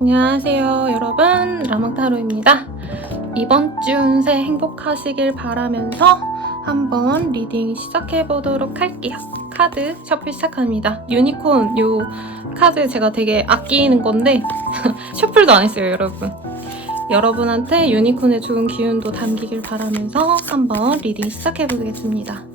안녕하세요 여러분, 라몽타로입니다. 이번 주 운세 행복하시길 바라면서 한번 리딩 시작해보도록 할게요. 카드 셔플 시작합니다. 유니콘 요 카드 제가 되게 아끼는 건데 셔플도 안 했어요 여러분. 여러분한테 유니콘의 좋은 기운도 담기길 바라면서 한번 리딩 시작해보겠습니다.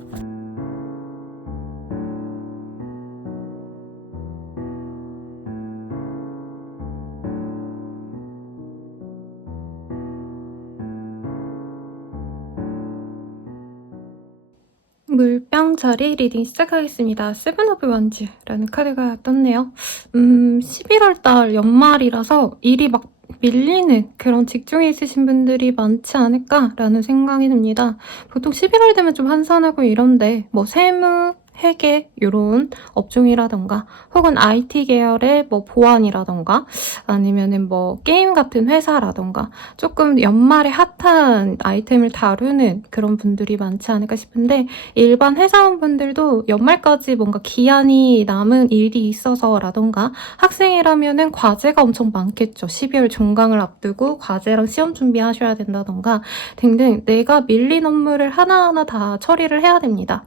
물병자리 리딩 시작하겠습니다. 세븐 오브 원즈라는 카드가 떴네요. 11월달 연말이라서 일이 막 밀리는 그런 직종에 있으신 분들이 많지 않을까라는 생각이 듭니다. 보통 11월 되면 좀 한산하고 이런데 뭐 세무, 회계 이런 업종이라던가 혹은 IT 계열의 뭐 보안이라던가 아니면은 뭐 게임 같은 회사라던가 조금 연말에 핫한 아이템을 다루는 그런 분들이 많지 않을까 싶은데, 일반 회사원분들도 연말까지 뭔가 기한이 남은 일이 있어서라던가 학생이라면은 과제가 엄청 많겠죠. 12월 종강을 앞두고 과제랑 시험 준비하셔야 된다던가 등등 내가 밀린 업무를 하나하나 다 처리를 해야 됩니다.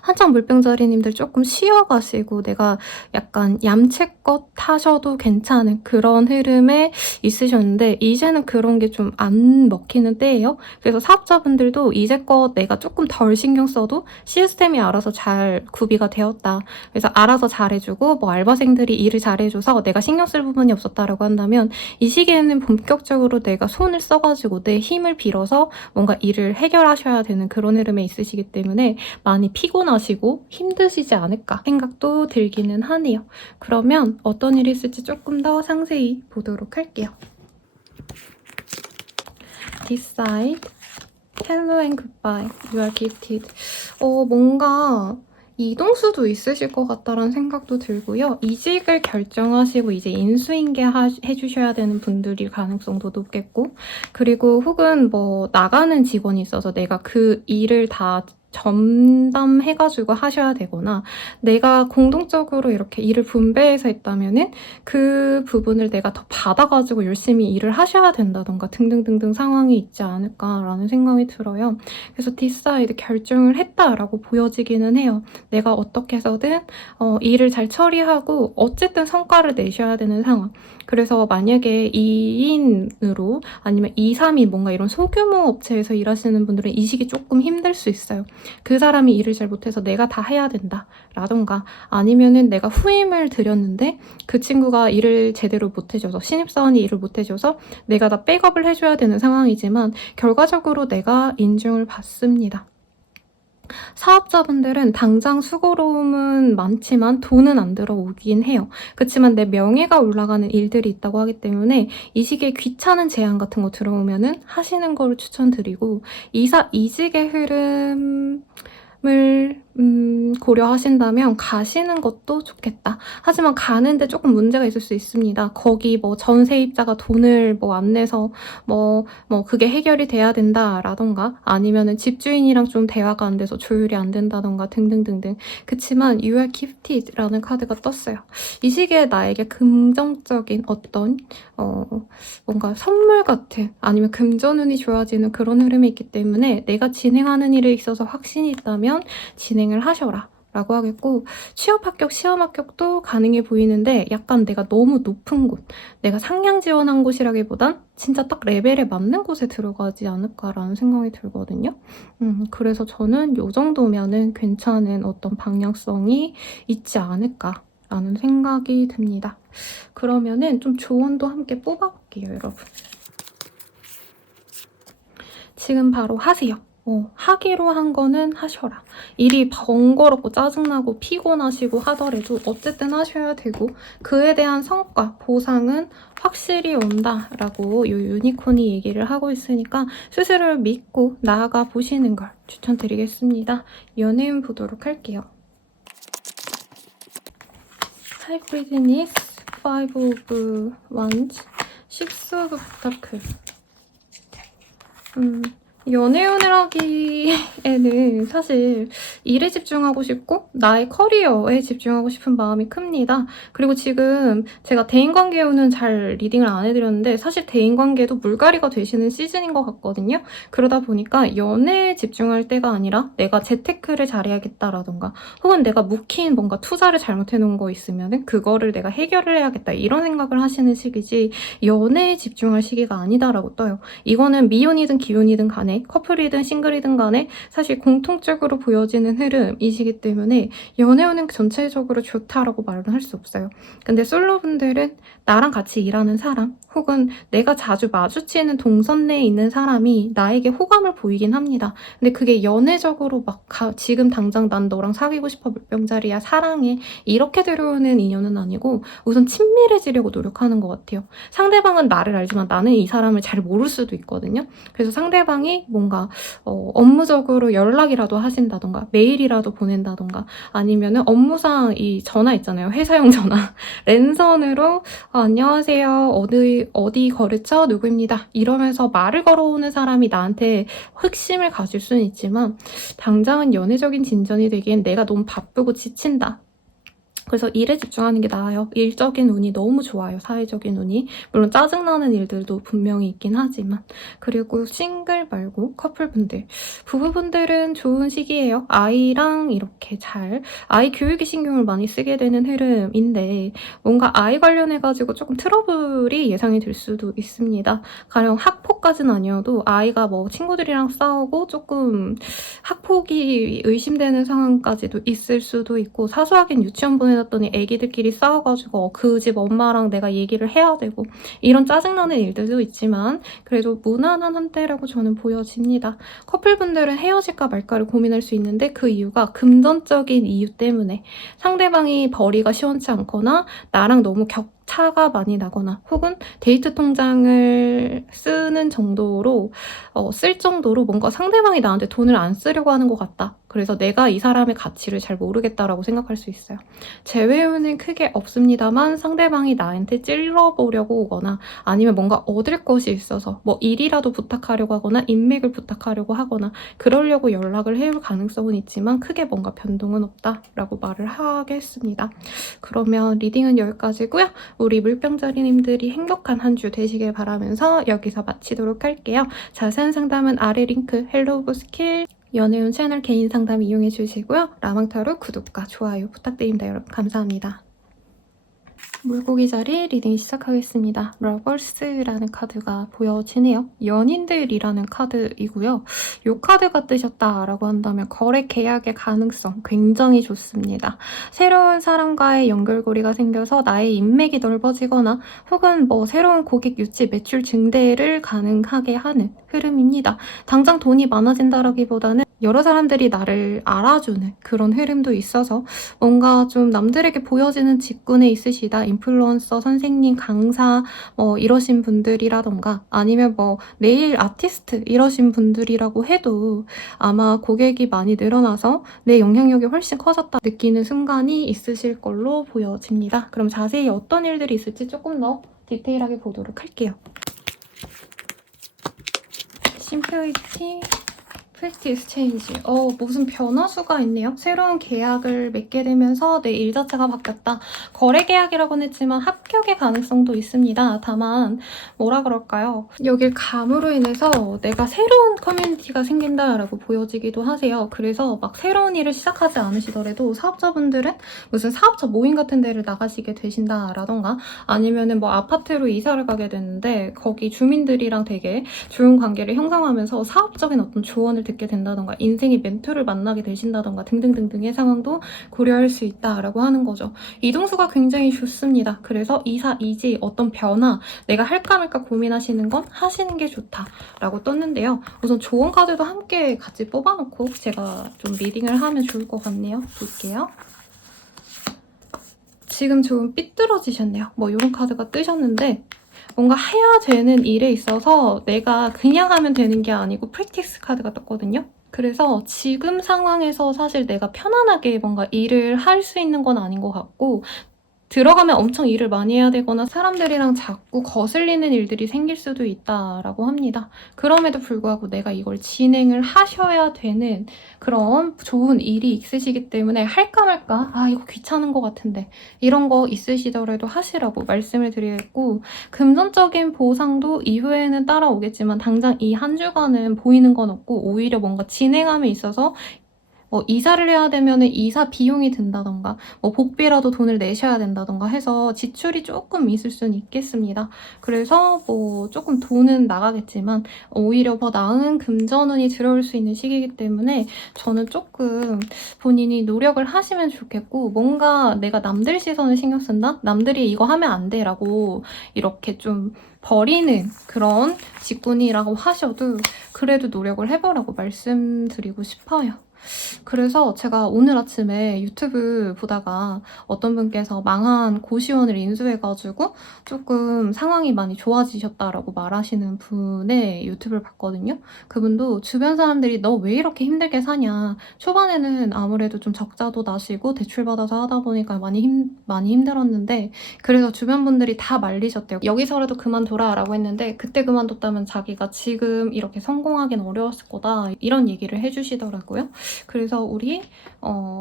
한창 물병자리님들 조금 쉬어가시고 내가 약간 얌체껏 하셔도 괜찮은 그런 흐름에 있으셨는데 이제는 그런 게 좀 안 먹히는 때예요. 그래서 사업자분들도 이제껏 내가 조금 덜 신경 써도 시스템이 알아서 잘 구비가 되었다. 그래서 알아서 잘해주고 뭐 알바생들이 일을 잘해줘서 내가 신경 쓸 부분이 없었다라고 한다면 이 시기에는 본격적으로 내가 손을 써가지고 내 힘을 빌어서 뭔가 일을 해결하셔야 되는 그런 흐름에 있으시기 때문에 많이 피곤하시고 힘드시지 않을까 생각도 들기는 하네요. 그러면 어떤 일이 있을지 조금 더 상세히 보도록 할게요. Decide, hello and goodbye, you are gifted. 뭔가 이동수도 있으실 것 같다라는 생각도 들고요. 이직을 결정하시고 이제 인수인계 해주셔야 되는 분들일 가능성도 높겠고, 그리고 혹은 뭐 나가는 직원이 있어서 내가 그 일을 다 전담해가지고 하셔야 되거나 내가 공동적으로 이렇게 일을 분배해서 했다면은 그 부분을 내가 더 받아가지고 열심히 일을 하셔야 된다던가 등등등등 상황이 있지 않을까라는 생각이 들어요. 그래서 디사이드 결정을 했다라고 보여지기는 해요. 내가 어떻게 해서든 일을 잘 처리하고 어쨌든 성과를 내셔야 되는 상황. 그래서 만약에 2인으로 아니면 2, 3인 뭔가 이런 소규모 업체에서 일하시는 분들은 이 시기 조금 힘들 수 있어요. 그 사람이 일을 잘 못해서 내가 다 해야 된다 라던가, 아니면은 내가 후임을 들였는데 그 친구가 일을 제대로 못해줘서 신입사원이 일을 못해줘서 내가 다 백업을 해줘야 되는 상황이지만 결과적으로 내가 인중을 받습니다. 사업자분들은 당장 수고로움은 많지만 돈은 안 들어오긴 해요. 그렇지만 내 명예가 올라가는 일들이 있다고 하기 때문에 이 시기에 귀찮은 제안 같은 거 들어오면은 하시는 걸 추천드리고, 이직의 흐름을 고려하신다면 가시는 것도 좋겠다. 하지만 가는데 조금 문제가 있을 수 있습니다. 거기 뭐 전세입자가 돈을 뭐 안 내서 뭐 그게 해결이 돼야 된다라던가 아니면은 집주인이랑 좀 대화가 안 돼서 조율이 안 된다던가 등등등등. 그치만 You are gifted라는 카드가 떴어요. 이 시기에 나에게 긍정적인 어떤 뭔가 선물 같은 아니면 금전운이 좋아지는 그런 흐름이 있기 때문에 내가 진행하는 일에 있어서 확신이 있다면 진행을 하셔라 라고 하겠고, 취업 합격, 시험 합격도 가능해 보이는데 약간 내가 너무 높은 곳, 내가 상향 지원한 곳이라기보단 진짜 딱 레벨에 맞는 곳에 들어가지 않을까라는 생각이 들거든요. 그래서 저는 이 정도면은 괜찮은 어떤 방향성이 있지 않을까라는 생각이 듭니다. 그러면은 좀 조언도 함께 뽑아볼게요, 여러분. 지금 바로 하세요. 하기로 한 거는 하셔라. 일이 번거롭고 짜증나고 피곤하시고 하더라도 어쨌든 하셔야 되고 그에 대한 성과, 보상은 확실히 온다라고 이 유니콘이 얘기를 하고 있으니까 스스로를 믿고 나아가 보시는 걸 추천드리겠습니다. 연예인 보도록 할게요. 하이브리드니스, 5 of Wands, 6 of Pentacle. 연애운을 하기에는 사실 일에 집중하고 싶고 나의 커리어에 집중하고 싶은 마음이 큽니다. 그리고 지금 제가 대인관계운은 잘 리딩을 안 해드렸는데 사실 대인관계도 물갈이가 되시는 시즌인 것 같거든요. 그러다 보니까 연애에 집중할 때가 아니라 내가 재테크를 잘해야겠다라던가 혹은 내가 묵힌 뭔가 투자를 잘못해놓은 거 있으면 그거를 내가 해결을 해야겠다 이런 생각을 하시는 시기지 연애에 집중할 시기가 아니다라고 떠요. 이거는 미혼이든 기혼이든 간에 커플이든 싱글이든 간에 사실 공통적으로 보여지는 흐름이시기 때문에 연애운은 전체적으로 좋다라고 말은 할 수 없어요. 근데 솔로분들은 나랑 같이 일하는 사람 혹은 내가 자주 마주치는 동선 내에 있는 사람이 나에게 호감을 보이긴 합니다. 근데 그게 연애적으로 막 지금 당장 난 너랑 사귀고 싶어 물병자리야 사랑해 이렇게 들어오는 인연은 아니고 우선 친밀해지려고 노력하는 것 같아요. 상대방은 나를 알지만 나는 이 사람을 잘 모를 수도 있거든요. 그래서 상대방이 뭔가 업무적으로 연락이라도 하신다던가 메일이라도 보낸다던가 아니면은 업무상 이 전화 있잖아요. 회사용 전화. 랜선으로 안녕하세요. 어디 거래처 누구입니다. 이러면서 말을 걸어오는 사람이 나한테 흑심을 가질 수는 있지만 당장은 연애적인 진전이 되기엔 내가 너무 바쁘고 지친다. 그래서 일에 집중하는 게 나아요. 일적인 운이 너무 좋아요. 사회적인 운이. 물론 짜증나는 일들도 분명히 있긴 하지만. 그리고 싱글 말고 커플분들. 부부분들은 좋은 시기예요. 아이랑 이렇게 아이 교육에 신경을 많이 쓰게 되는 흐름인데 뭔가 아이 관련해가지고 조금 트러블이 예상이 될 수도 있습니다. 가령 학폭까지는 아니어도 아이가 뭐 친구들이랑 싸우고 조금 학폭이 의심되는 상황까지도 있을 수도 있고 사소하긴 유치원 보내놨더니 애기들끼리 싸워가지고 그 집 엄마랑 내가 얘기를 해야 되고 이런 짜증나는 일들도 있지만 그래도 무난한 한때라고 저는 보여집니다. 커플분들은 헤어질까 말까를 고민할 수 있는데 그 이유가 금전적인 이유 때문에 상대방이 벌이가 시원치 않거나 나랑 너무 격차가 많이 나거나 혹은 데이트 통장을 쓰는 정도로 쓸 정도로 뭔가 상대방이 나한테 돈을 안 쓰려고 하는 것 같다. 그래서 내가 이 사람의 가치를 잘 모르겠다라고 생각할 수 있어요. 재회운은 크게 없습니다만 상대방이 나한테 찔러보려고 오거나 아니면 뭔가 얻을 것이 있어서 뭐 일이라도 부탁하려고 하거나 인맥을 부탁하려고 하거나 그러려고 연락을 해올 가능성은 있지만 크게 뭔가 변동은 없다라고 말을 하겠습니다. 그러면 리딩은 여기까지고요. 우리 물병자리님들이 행복한 한 주 되시길 바라면서 여기서 마치도록 할게요. 자세한 상담은 아래 링크 헬로 오브 스킬 연애운 채널 개인 상담 이용해 주시고요. 라망타로 구독과 좋아요 부탁드립니다. 여러분 감사합니다. 물고기 자리 리딩 시작하겠습니다. 러버스라는 카드가 보여지네요. 연인들이라는 카드이고요. 이 카드가 뜨셨다라고 한다면 거래 계약의 가능성 굉장히 좋습니다. 새로운 사람과의 연결고리가 생겨서 나의 인맥이 넓어지거나 혹은 뭐 새로운 고객 유치, 매출 증대를 가능하게 하는 흐름입니다. 당장 돈이 많아진다라기보다는 여러 사람들이 나를 알아주는 그런 흐름도 있어서 뭔가 좀 남들에게 보여지는 직군에 있으시다. 인플루언서, 선생님, 강사 이러신 분들이라던가 아니면 뭐 네일 아티스트 이러신 분들이라고 해도 아마 고객이 많이 늘어나서 내 영향력이 훨씬 커졌다 느끼는 순간이 있으실 걸로 보여집니다. 그럼 자세히 어떤 일들이 있을지 조금 더 디테일하게 보도록 할게요. 심플리티 프랙티스 체인지. 무슨 변화수가 있네요. 새로운 계약을 맺게 되면서 내 일 자체가 바뀌었다. 거래 계약이라고는 했지만 합격의 가능성도 있습니다. 다만 뭐라 그럴까요? 여길 감으로 인해서 내가 새로운 커뮤니티가 생긴다라고 보여지기도 하세요. 그래서 막 새로운 일을 시작하지 않으시더라도 사업자분들은 무슨 사업자 모임 같은 데를 나가시게 되신다라던가 아니면은 뭐 아파트로 이사를 가게 되는데 거기 주민들이랑 되게 좋은 관계를 형성하면서 사업적인 어떤 조언을 듣게 된다던가 인생의 멘토를 만나게 되신다던가 등등등등의 상황도 고려할 수 있다라고 하는 거죠. 이동수가 굉장히 좋습니다. 그래서 이사, 이지, 어떤 변화, 내가 할까 말까 고민하시는 건 하시는 게 좋다라고 떴는데요. 우선 조언 카드도 함께 같이 뽑아놓고 제가 좀 리딩을 하면 좋을 것 같네요. 볼게요. 지금 좀 삐뚤어지셨네요. 뭐 이런 카드가 뜨셨는데 뭔가 해야 되는 일에 있어서 내가 그냥 하면 되는 게 아니고 프랙티스 카드가 떴거든요. 그래서 지금 상황에서 사실 내가 편안하게 뭔가 일을 할 수 있는 건 아닌 것 같고 들어가면 엄청 일을 많이 해야 되거나 사람들이랑 자꾸 거슬리는 일들이 생길 수도 있다라고 합니다. 그럼에도 불구하고 내가 이걸 진행을 하셔야 되는 그런 좋은 일이 있으시기 때문에 할까 말까 이거 귀찮은 것 같은데 이런 거 있으시더라도 하시라고 말씀을 드리겠고, 금전적인 보상도 이후에는 따라오겠지만 당장 이 한 주간은 보이는 건 없고 오히려 뭔가 진행함에 있어서 이사를 해야 되면 이사 비용이 든다던가 복비라도 돈을 내셔야 된다던가 해서 지출이 조금 있을 수는 있겠습니다. 그래서 조금 돈은 나가겠지만 오히려 더 나은 금전운이 들어올 수 있는 시기이기 때문에 저는 조금 본인이 노력을 하시면 좋겠고, 뭔가 내가 남들 시선을 신경 쓴다? 남들이 이거 하면 안 돼 라고 이렇게 좀 버리는 그런 직군이라고 하셔도 그래도 노력을 해보라고 말씀드리고 싶어요. 그래서 제가 오늘 아침에 유튜브 보다가 어떤 분께서 망한 고시원을 인수해가지고 조금 상황이 많이 좋아지셨다라고 말하시는 분의 유튜브를 봤거든요. 그분도 주변 사람들이 너 왜 이렇게 힘들게 사냐. 초반에는 아무래도 좀 적자도 나시고 대출받아서 하다 보니까 많이 힘들었는데 그래서 주변 분들이 다 말리셨대요. 여기서라도 그만둬라 라고 했는데 그때 그만뒀다면 자기가 지금 이렇게 성공하기는 어려웠을 거다 이런 얘기를 해주시더라고요. 그래서 우리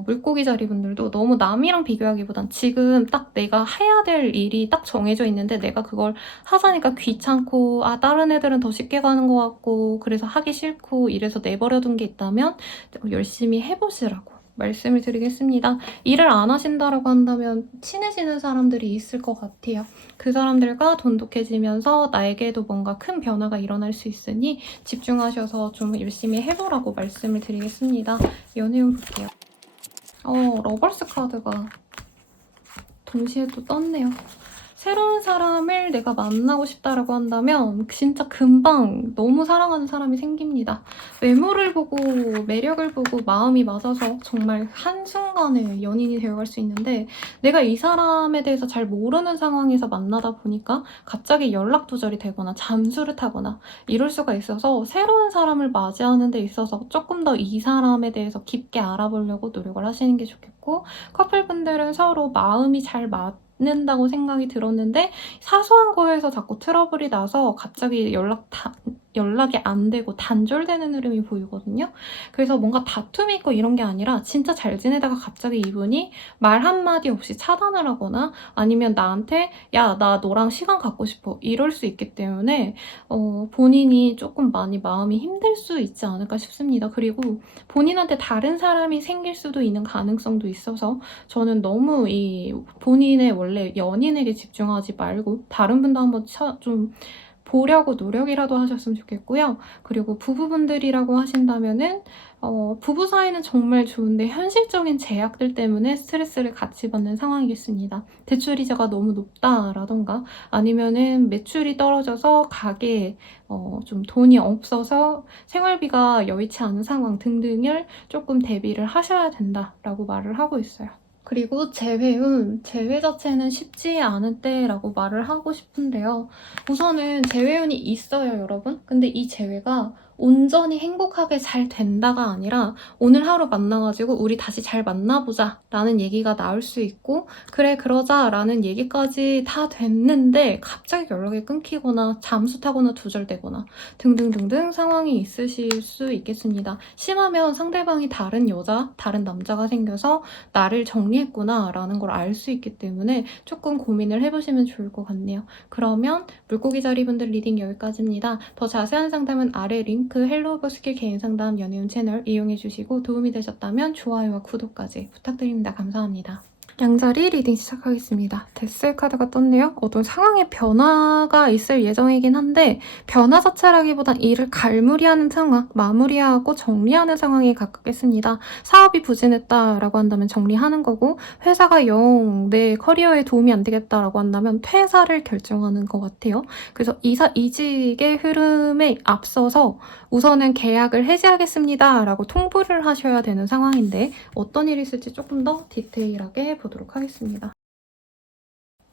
물고기 자리분들도 너무 남이랑 비교하기보단 지금 딱 내가 해야 될 일이 딱 정해져 있는데 내가 그걸 하자니까 귀찮고 다른 애들은 더 쉽게 가는 것 같고 그래서 하기 싫고 이래서 내버려둔 게 있다면 열심히 해보시라고 말씀을 드리겠습니다. 일을 안 하신다라고 한다면 친해지는 사람들이 있을 것 같아요. 그 사람들과 돈독해지면서 나에게도 뭔가 큰 변화가 일어날 수 있으니 집중하셔서 좀 열심히 해보라고 말씀을 드리겠습니다. 연애운 볼게요. 러벌스 카드가 동시에 또 떴네요. 새로운 사람을 내가 만나고 싶다라고 한다면 진짜 금방 너무 사랑하는 사람이 생깁니다. 외모를 보고 매력을 보고 마음이 맞아서 정말 한순간에 연인이 되어갈 수 있는데 내가 이 사람에 대해서 잘 모르는 상황에서 만나다 보니까 갑자기 연락 두절이 되거나 잠수를 타거나 이럴 수가 있어서 새로운 사람을 맞이하는 데 있어서 조금 더 이 사람에 대해서 깊게 알아보려고 노력을 하시는 게 좋겠고, 커플분들은 서로 마음이 잘 맞는다고 생각이 들었는데 사소한 거에서 자꾸 트러블이 나서 갑자기 연락이 안 되고 단절되는 흐름이 보이거든요. 그래서 뭔가 다툼이 있고 이런 게 아니라 진짜 잘 지내다가 갑자기 이분이 말 한마디 없이 차단을 하거나 아니면 나한테 야, 나 너랑 시간 갖고 싶어 이럴 수 있기 때문에 본인이 조금 많이 마음이 힘들 수 있지 않을까 싶습니다. 그리고 본인한테 다른 사람이 생길 수도 있는 가능성도 있어서 저는 너무 이 본인의 원래 연인에게 집중하지 말고 다른 분도 한번 좀 보려고 노력이라도 하셨으면 좋겠고요. 그리고 부부분들이라고 하신다면은 부부 사이는 정말 좋은데 현실적인 제약들 때문에 스트레스를 같이 받는 상황이겠습니다. 대출이자가 너무 높다라던가 아니면은 매출이 떨어져서 가게에 좀 돈이 없어서 생활비가 여의치 않은 상황 등등을 조금 대비를 하셔야 된다라고 말을 하고 있어요. 그리고 재회 자체는 쉽지 않은 때라고 말을 하고 싶은데요. 우선은 재회운이 있어요, 여러분. 근데 이 재회가 온전히 행복하게 잘 된다가 아니라 오늘 하루 만나가지고 우리 다시 잘 만나보자 라는 얘기가 나올 수 있고 그래 그러자 라는 얘기까지 다 됐는데 갑자기 연락이 끊기거나 잠수 타거나 두절되거나 등등등등 상황이 있으실 수 있겠습니다. 심하면 상대방이 다른 여자, 다른 남자가 생겨서 나를 정리했구나 라는 걸 알 수 있기 때문에 조금 고민을 해보시면 좋을 것 같네요. 그러면 물고기 자리분들 리딩 여기까지입니다. 더 자세한 상담은 아래 링크 헬로우버스킬 개인 상담 연애운 채널 이용해주시고 도움이 되셨다면 좋아요와 구독까지 부탁드립니다. 감사합니다. 양자리 리딩 시작하겠습니다. 데스 카드가 떴네요. 어떤 상황의 변화가 있을 예정이긴 한데 변화 자체라기보단 일을 갈무리하는 상황, 마무리하고 정리하는 상황에 가깝겠습니다. 사업이 부진했다라고 한다면 정리하는 거고 회사가 영 내 커리어에 도움이 안 되겠다라고 한다면 퇴사를 결정하는 것 같아요. 그래서 이직의 흐름에 앞서서 우선은 계약을 해지하겠습니다 라고 통보를 하셔야 되는 상황인데 어떤 일이 있을지 조금 더 디테일하게 보도록 하겠습니다.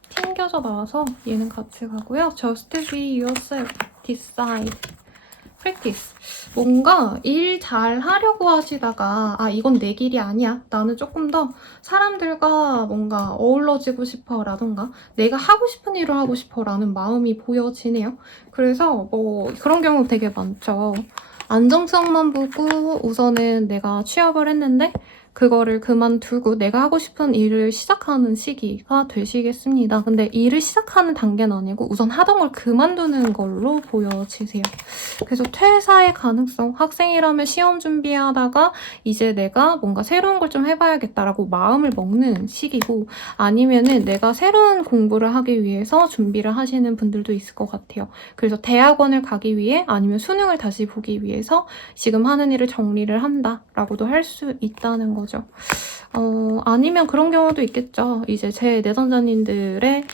튕겨져 나와서 얘는 같이 가고요. Just be yourself, decide. 프랙티스. 뭔가 일 잘 하려고 하시다가 이건 내 길이 아니야. 나는 조금 더 사람들과 뭔가 어우러지고 싶어 라던가 내가 하고 싶은 일을 하고 싶어 라는 마음이 보여지네요. 그래서 뭐 그런 경우 되게 많죠. 안정성만 보고 우선은 내가 취업을 했는데 그거를 그만두고 내가 하고 싶은 일을 시작하는 시기가 되시겠습니다. 근데 일을 시작하는 단계는 아니고 우선 하던 걸 그만두는 걸로 보여지세요. 그래서 퇴사의 가능성, 학생이라면 시험 준비하다가 이제 내가 뭔가 새로운 걸 좀 해봐야겠다라고 마음을 먹는 시기고 아니면은 내가 새로운 공부를 하기 위해서 준비를 하시는 분들도 있을 것 같아요. 그래서 대학원을 가기 위해 아니면 수능을 다시 보기 위해서 지금 하는 일을 정리를 한다라고도 할 수 있다는 거죠. 아니면 그런 경우도 있겠죠. 이제 제 내선자님들의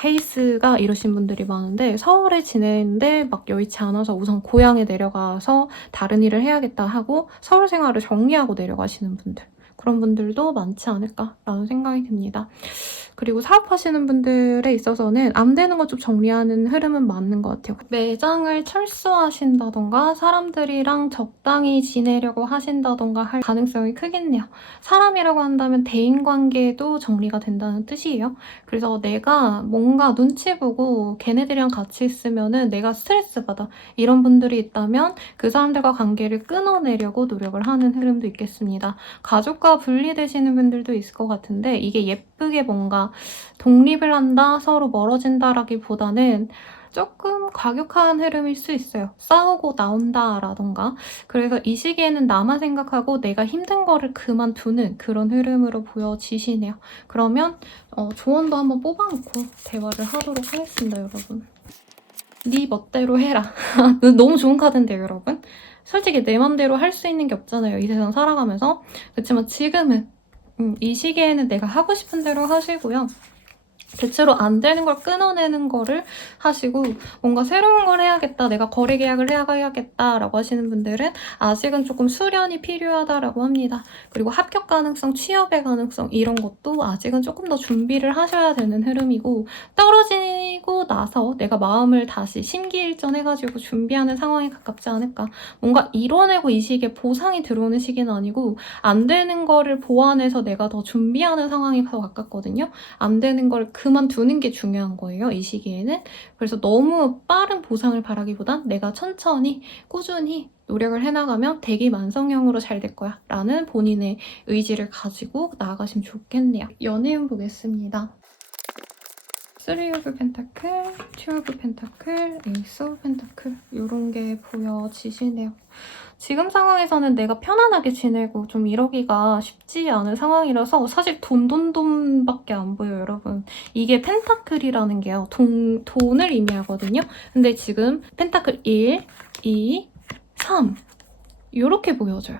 케이스가 이러신 분들이 많은데 서울에 지내는데 막 여의치 않아서 우선 고향에 내려가서 다른 일을 해야겠다 하고 서울 생활을 정리하고 내려가시는 분들 그런 분들도 많지 않을까라는 생각이 듭니다. 그리고 사업하시는 분들에 있어서는 안 되는 거 좀 정리하는 흐름은 맞는 것 같아요. 매장을 철수하신다던가 사람들이랑 적당히 지내려고 하신다던가 할 가능성이 크겠네요. 사람이라고 한다면 대인관계도 정리가 된다는 뜻이에요. 그래서 내가 뭔가 눈치 보고 걔네들이랑 같이 있으면은 내가 스트레스 받아 이런 분들이 있다면 그 사람들과 관계를 끊어내려고 노력을 하는 흐름도 있겠습니다. 가족과 분리되시는 분들도 있을 것 같은데 이게 예쁘게 뭔가 독립을 한다, 서로 멀어진다라기보다는 조금 과격한 흐름일 수 있어요. 싸우고 나온다라던가. 그래서 이 시기에는 나만 생각하고 내가 힘든 거를 그만두는 그런 흐름으로 보여지시네요. 그러면 조언도 한번 뽑아놓고 대화를 하도록 하겠습니다, 여러분. 네 멋대로 해라. 너무 좋은 카드인데요, 여러분. 솔직히 내 맘대로 할 수 있는 게 없잖아요, 이 세상 살아가면서. 그렇지만 지금은 이 시기에는 내가 하고 싶은 대로 하시고요. 대체로 안 되는 걸 끊어내는 거를 하시고 뭔가 새로운 걸 해야겠다, 내가 거래 계약을 해야겠다라고 하시는 분들은 아직은 조금 수련이 필요하다라고 합니다. 그리고 합격 가능성, 취업의 가능성 이런 것도 아직은 조금 더 준비를 하셔야 되는 흐름이고 떨어지고 나서 내가 마음을 다시 심기일전해가지고 준비하는 상황에 가깝지 않을까. 뭔가 이뤄내고 이 시기에 보상이 들어오는 시기는 아니고 안 되는 거를 보완해서 내가 더 준비하는 상황이 더 가깝거든요. 안 되는 걸 그만두는 게 중요한 거예요, 이 시기에는. 그래서 너무 빠른 보상을 바라기보단 내가 천천히 꾸준히 노력을 해나가면 대기만성형으로 잘 될 거야 라는 본인의 의지를 가지고 나아가시면 좋겠네요. 연애운 보겠습니다. 3 오브 펜타클, 2 오브 펜타클, 에이스 오브 펜타클 이런 게 보여지시네요. 지금 상황에서는 내가 편안하게 지내고 좀 이러기가 쉽지 않은 상황이라서 사실 돈밖에 안 보여요, 여러분. 이게 펜타클이라는 게요, 돈을 의미하거든요. 근데 지금 펜타클 1, 2, 3 이렇게 보여져요.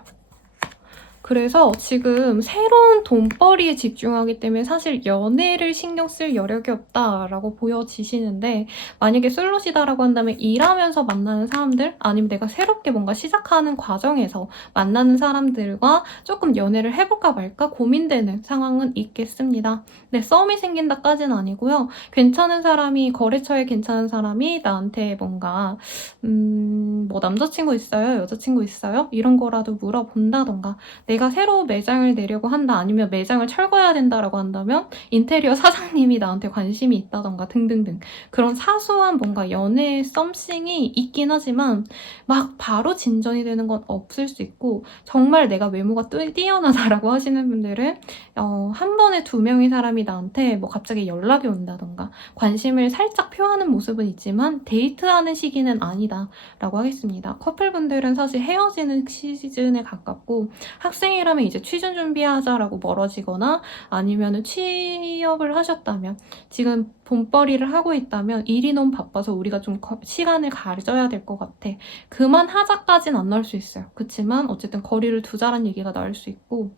그래서 지금 새로운 돈벌이에 집중하기 때문에 사실 연애를 신경 쓸 여력이 없다라고 보여지시는데 만약에 솔로시다라고 한다면 일하면서 만나는 사람들 아니면 내가 새롭게 뭔가 시작하는 과정에서 만나는 사람들과 조금 연애를 해볼까 말까 고민되는 상황은 있겠습니다. 네, 썸이 생긴다까지는 아니고요. 괜찮은 사람이, 거래처에 괜찮은 사람이 나한테 뭔가 뭐 남자친구 있어요? 여자친구 있어요? 이런 거라도 물어본다던가 내가 새로 매장을 내려고 한다 아니면 매장을 철거해야 된다라고 한다면 인테리어 사장님이 나한테 관심이 있다던가 등등등 그런 사소한 뭔가 연애 썸씽이 있긴 하지만 막 바로 진전이 되는 건 없을 수 있고 정말 내가 외모가 뛰어나다라고 하시는 분들은 한 번에 2명의 사람이 나한테 뭐 갑자기 연락이 온다던가 관심을 살짝 표하는 모습은 있지만 데이트하는 시기는 아니다 라고 하겠습니다. 커플분들은 사실 헤어지는 시즌에 가깝고 학생이라면 이제 취준 준비하자라고 멀어지거나 아니면 취업을 하셨다면 지금 돈벌이를 하고 있다면 일이 너무 바빠서 우리가 좀 시간을 가져야 될 것 같아. 그만하자까진 안 나올 수 있어요. 그렇지만 어쨌든 거리를 두자란 얘기가 나올 수 있고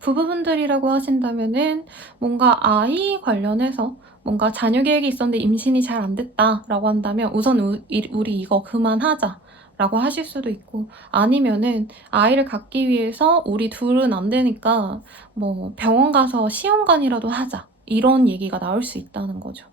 부부분들이라고 하신다면은 뭔가 아이 관련해서 뭔가 자녀 계획이 있었는데 임신이 잘 안 됐다라고 한다면 우선 우리 이거 그만하자 라고 하실 수도 있고 아니면은 아이를 갖기 위해서 우리 둘은 안 되니까 뭐 병원 가서 시험관이라도 하자 이런 얘기가 나올 수 있다는 거죠.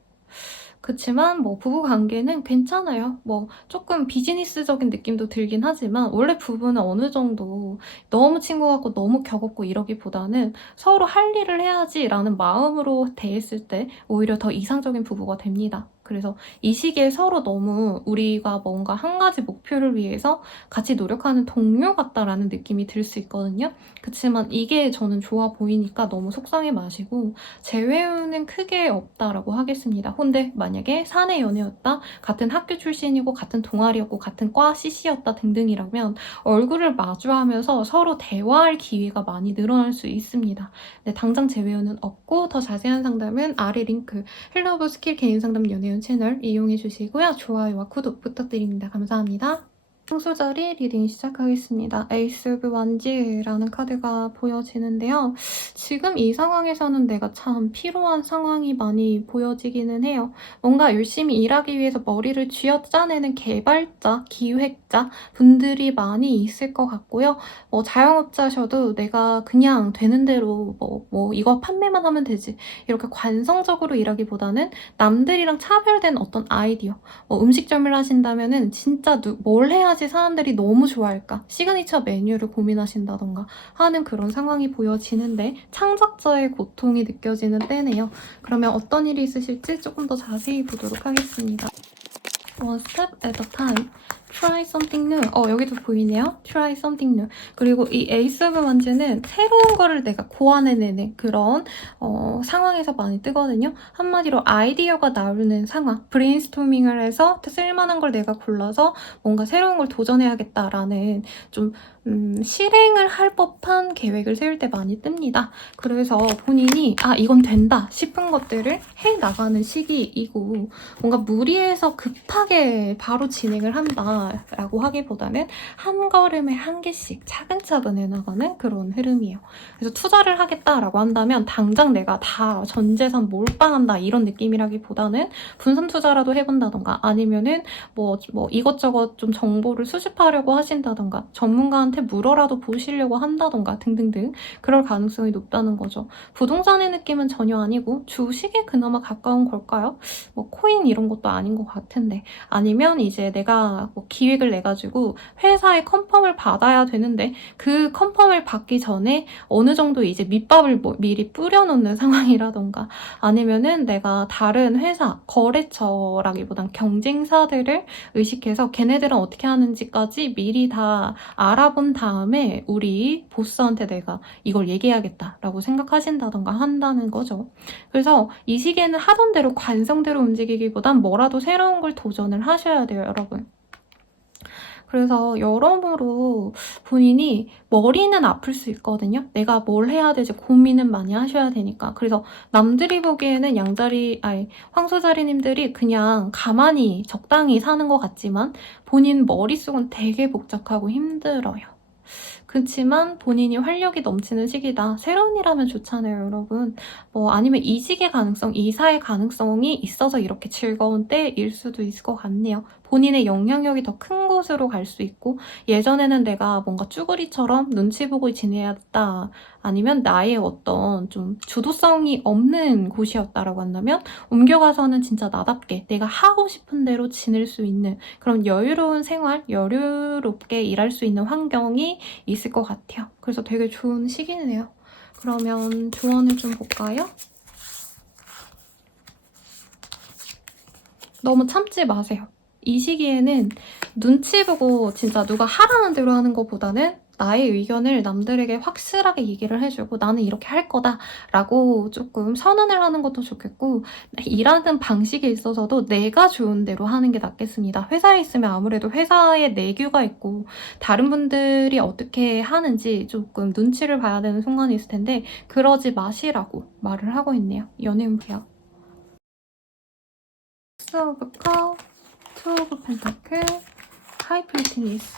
그치만 뭐 부부 관계는 괜찮아요. 뭐 조금 비즈니스적인 느낌도 들긴 하지만 원래 부부는 어느 정도 너무 친구 같고 너무 격없고 이러기보다는 서로 할 일을 해야지라는 마음으로 대했을 때 오히려 더 이상적인 부부가 됩니다. 그래서 이 시기에 서로 너무 우리가 뭔가 한 가지 목표를 위해서 같이 노력하는 동료 같다라는 느낌이 들 수 있거든요. 그치만 이게 저는 좋아 보이니까 너무 속상해 마시고 재회는 크게 없다라고 하겠습니다. 근데 만약에 사내 연애였다, 같은 학교 출신이고 같은 동아리였고 같은 과 CC였다 등등이라면 얼굴을 마주하면서 서로 대화할 기회가 많이 늘어날 수 있습니다. 네, 당장 재회는 없고 더 자세한 상담은 아래 링크 헬로브 스킬 개인 상담 연애운 채널 이용해 주시고요. 좋아요와 구독 부탁드립니다. 감사합니다. 성수자리 리딩 시작하겠습니다. 에이스 오브 완지라는 카드가 보여지는데요. 지금 이 상황에서는 내가 참 피로한 상황이 많이 보여지기는 해요. 뭔가 열심히 일하기 위해서 머리를 쥐어짜내는 개발자, 기획자 분들이 많이 있을 것 같고요. 자영업자셔도 내가 그냥 되는 대로 이거 판매만 하면 되지 이렇게 관성적으로 일하기보다는 남들이랑 차별된 어떤 아이디어, 음식점을 하신다면은 진짜 뭘 해야지 사람들이 너무 좋아할까? 시그니처 메뉴를 고민하신다던가 하는 그런 상황이 보여지는데 창작자의 고통이 느껴지는 때네요. 그러면 어떤 일이 있으실지 조금 더 자세히 보도록 하겠습니다. One step at a time. Try something new. 여기도 보이네요. Try something new. 그리고 이 에이스 오브 원즈는 새로운 거를 내가 고안해내는 그런 상황에서 많이 뜨거든요. 한마디로 아이디어가 나오는 상황. 브레인스토밍을 해서 쓸만한 걸 내가 골라서 뭔가 새로운 걸 도전해야겠다라는 좀 실행을 할 법한 계획을 세울 때 많이 뜹니다. 그래서 본인이 이건 된다 싶은 것들을 해나가는 시기이고 뭔가 무리해서 급하게 바로 진행을 한다라고 하기보다는 한 걸음에 한 개씩 차근차근 해나가는 그런 흐름이에요. 그래서 투자를 하겠다라고 한다면 당장 내가 다 전 재산 몰빵한다 이런 느낌이라기보다는 분산 투자라도 해본다던가 아니면은 이것저것 좀 정보를 수집하려고 하신다던가 전문가한테 물어라도 보시려고 한다던가 등등등 그럴 가능성이 높다는 거죠. 부동산의 느낌은 전혀 아니고 주식에 그나마 가까운 걸까요? 코인 이런 것도 아닌 것 같은데 아니면 이제 내가 기획을 내가지고 회사에 컨펌을 받아야 되는데 그 컨펌을 받기 전에 어느 정도 이제 밑밥을 미리 뿌려놓는 상황이라던가 아니면은 내가 다른 회사, 거래처라기보단 경쟁사들을 의식해서 걔네들은 어떻게 하는지까지 미리 다 알아본 다음에 우리 보스한테 내가 이걸 얘기해야겠다라고 생각하신다던가 한다는 거죠. 그래서 이 시기에는 하던 대로 관성대로 움직이기보단 뭐라도 새로운 걸 도전을 하셔야 돼요, 여러분. 그래서 여러모로 본인이 머리는 아플 수 있거든요. 내가 뭘 해야 되지 고민은 많이 하셔야 되니까. 그래서 남들이 보기에는 황소자리님들이 그냥 가만히 적당히 사는 것 같지만 본인 머릿속은 되게 복잡하고 힘들어요. 그렇지만 본인이 활력이 넘치는 시기다. 새로운 일 하면 좋잖아요, 여러분. 아니면 이직의 가능성, 이사의 가능성이 있어서 이렇게 즐거운 때일 수도 있을 것 같네요. 본인의 영향력이 더 큰 곳으로 갈 수 있고 예전에는 내가 뭔가 쭈구리처럼 눈치 보고 지내야겠다. 아니면 나의 어떤 좀 주도성이 없는 곳이었다라고 한다면 옮겨가서는 진짜 나답게 내가 하고 싶은 대로 지낼 수 있는 그런 여유로운 생활, 여유롭게 일할 수 있는 환경이 있을 것 같아요. 그래서 되게 좋은 시기네요. 그러면 조언을 좀 볼까요? 너무 참지 마세요. 이 시기에는 눈치 보고 진짜 누가 하라는 대로 하는 것보다는 나의 의견을 남들에게 확실하게 얘기를 해주고 나는 이렇게 할 거다 라고 조금 선언을 하는 것도 좋겠고 일하는 방식에 있어서도 내가 좋은 대로 하는 게 낫겠습니다. 회사에 있으면 아무래도 회사에 내규가 있고 다른 분들이 어떻게 하는지 조금 눈치를 봐야 되는 순간이 있을 텐데 그러지 마시라고 말을 하고 있네요. 연애운 부요. 투 오브 컵, 투 오브 펜타클, 하이플리티니스.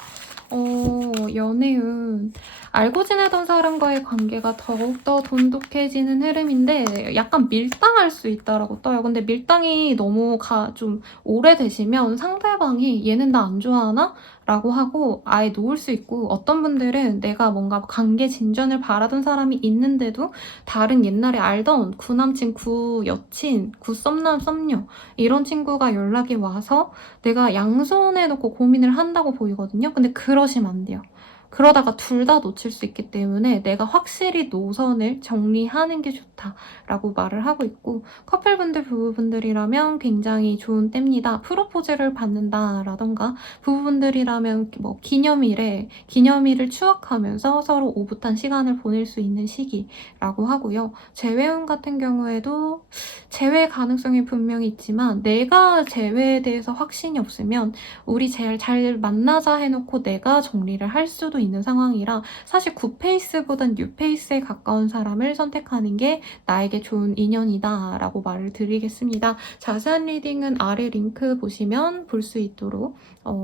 연애운 알고 지내던 사람과의 관계가 더욱더 돈독해지는 흐름인데 약간 밀당할 수 있다라고 떠요. 근데 밀당이 너무 좀 오래되시면 상대방이 얘는 나 안 좋아하나? 라고 하고 아예 놓을 수 있고, 어떤 분들은 내가 뭔가 관계 진전을 바라던 사람이 있는데도 다른 옛날에 알던 구남친, 구여친, 구썸남, 썸녀 이런 친구가 연락이 와서 내가 양손에 놓고 고민을 한다고 보이거든요. 근데 그러시면 안 돼요. 그러다가 둘 다 놓칠 수 있기 때문에 내가 확실히 노선을 정리하는 게 좋다라고 말을 하고 있고, 커플분들, 부부분들이라면 굉장히 좋은 때입니다. 프로포즈를 받는다라던가, 부부분들이라면 뭐 기념일을 추억하면서 서로 오붓한 시간을 보낼 수 있는 시기라고 하고요. 재회운 같은 경우에도 재회 가능성이 분명히 있지만 내가 재회에 대해서 확신이 없으면 우리 제일 잘 만나자 해놓고 내가 정리를 할 수도 있는 상황이라, 사실 9페이스보단 6페이스에 가까운 사람을 선택하는 게 나에게 좋은 인연이다 라고 말을 드리겠습니다. 자세한 리딩은 아래 링크 보시면 볼 수 있도록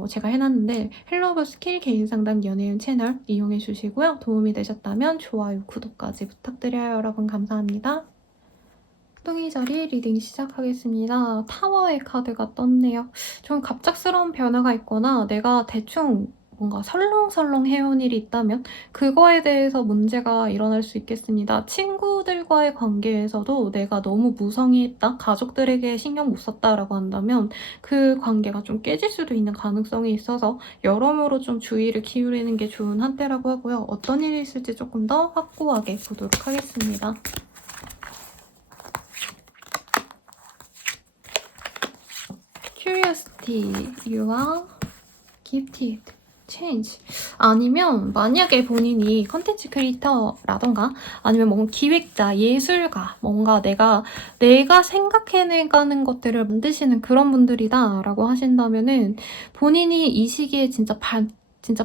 제가 해놨는데, 헬로브 스킬 개인 상담 연예인 채널 이용해 주시고요. 도움이 되셨다면 좋아요, 구독까지 부탁드려요. 여러분 감사합니다. 뚱이 자리 리딩 시작하겠습니다. 타워의 카드가 떴네요. 좀 갑작스러운 변화가 있거나 내가 대충 뭔가 설렁설렁 해온 일이 있다면 그거에 대해서 문제가 일어날 수 있겠습니다. 친구들과의 관계에서도 내가 너무 무성의했다, 가족들에게 신경 못 썼다라고 한다면 그 관계가 좀 깨질 수도 있는 가능성이 있어서 여러모로 좀 주의를 기울이는 게 좋은 한때라고 하고요. 어떤 일이 있을지 조금 더 확고하게 보도록 하겠습니다. Curiosity, you are gifted. change. 아니면 만약에 본인이 컨텐츠 크리에이터라던가 아니면 뭔가 기획자, 예술가, 뭔가 내가 생각해내가는 것들을 만드시는 그런 분들이다 라고 하신다면은, 본인이 이 시기에 진짜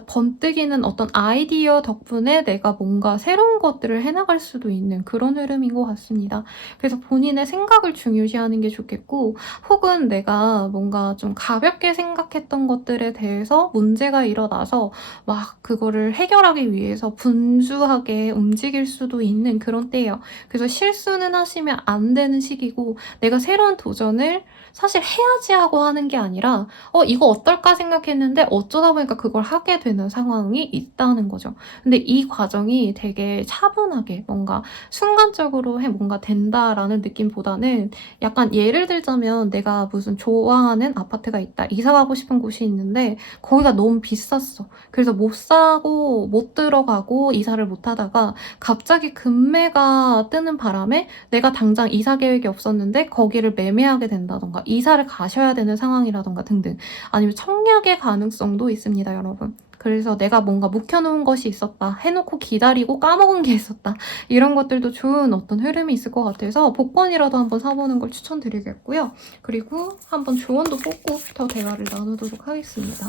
번뜩이는 어떤 아이디어 덕분에 내가 뭔가 새로운 것들을 해나갈 수도 있는 그런 흐름인 것 같습니다. 그래서 본인의 생각을 중요시하는 게 좋겠고, 혹은 내가 뭔가 좀 가볍게 생각했던 것들에 대해서 문제가 일어나서 막 그거를 해결하기 위해서 분주하게 움직일 수도 있는 그런 때예요. 그래서 실수는 하시면 안 되는 시기고, 내가 새로운 도전을 사실 해야지 하고 하는 게 아니라 이거 어떨까 생각했는데 어쩌다 보니까 그걸 하게 되는 상황이 있다는 거죠. 근데 이 과정이 되게 차분하게 뭔가 순간적으로 뭔가 된다라는 느낌보다는, 약간 예를 들자면 내가 무슨 좋아하는 아파트가 있다, 이사 가고 싶은 곳이 있는데 거기가 너무 비쌌어. 그래서 못 사고 못 들어가고 이사를 못 하다가 갑자기 급매가 뜨는 바람에 내가 당장 이사 계획이 없었는데 거기를 매매하게 된다던가, 이사를 가셔야 되는 상황이라던가 등등, 아니면 청약의 가능성도 있습니다, 여러분. 그래서 내가 뭔가 묵혀놓은 것이 있었다, 해놓고 기다리고 까먹은 게 있었다, 이런 것들도 좋은 어떤 흐름이 있을 것 같아서 복권이라도 한번 사보는 걸 추천드리겠고요. 그리고 한번 조언도 뽑고 더 대화를 나누도록 하겠습니다.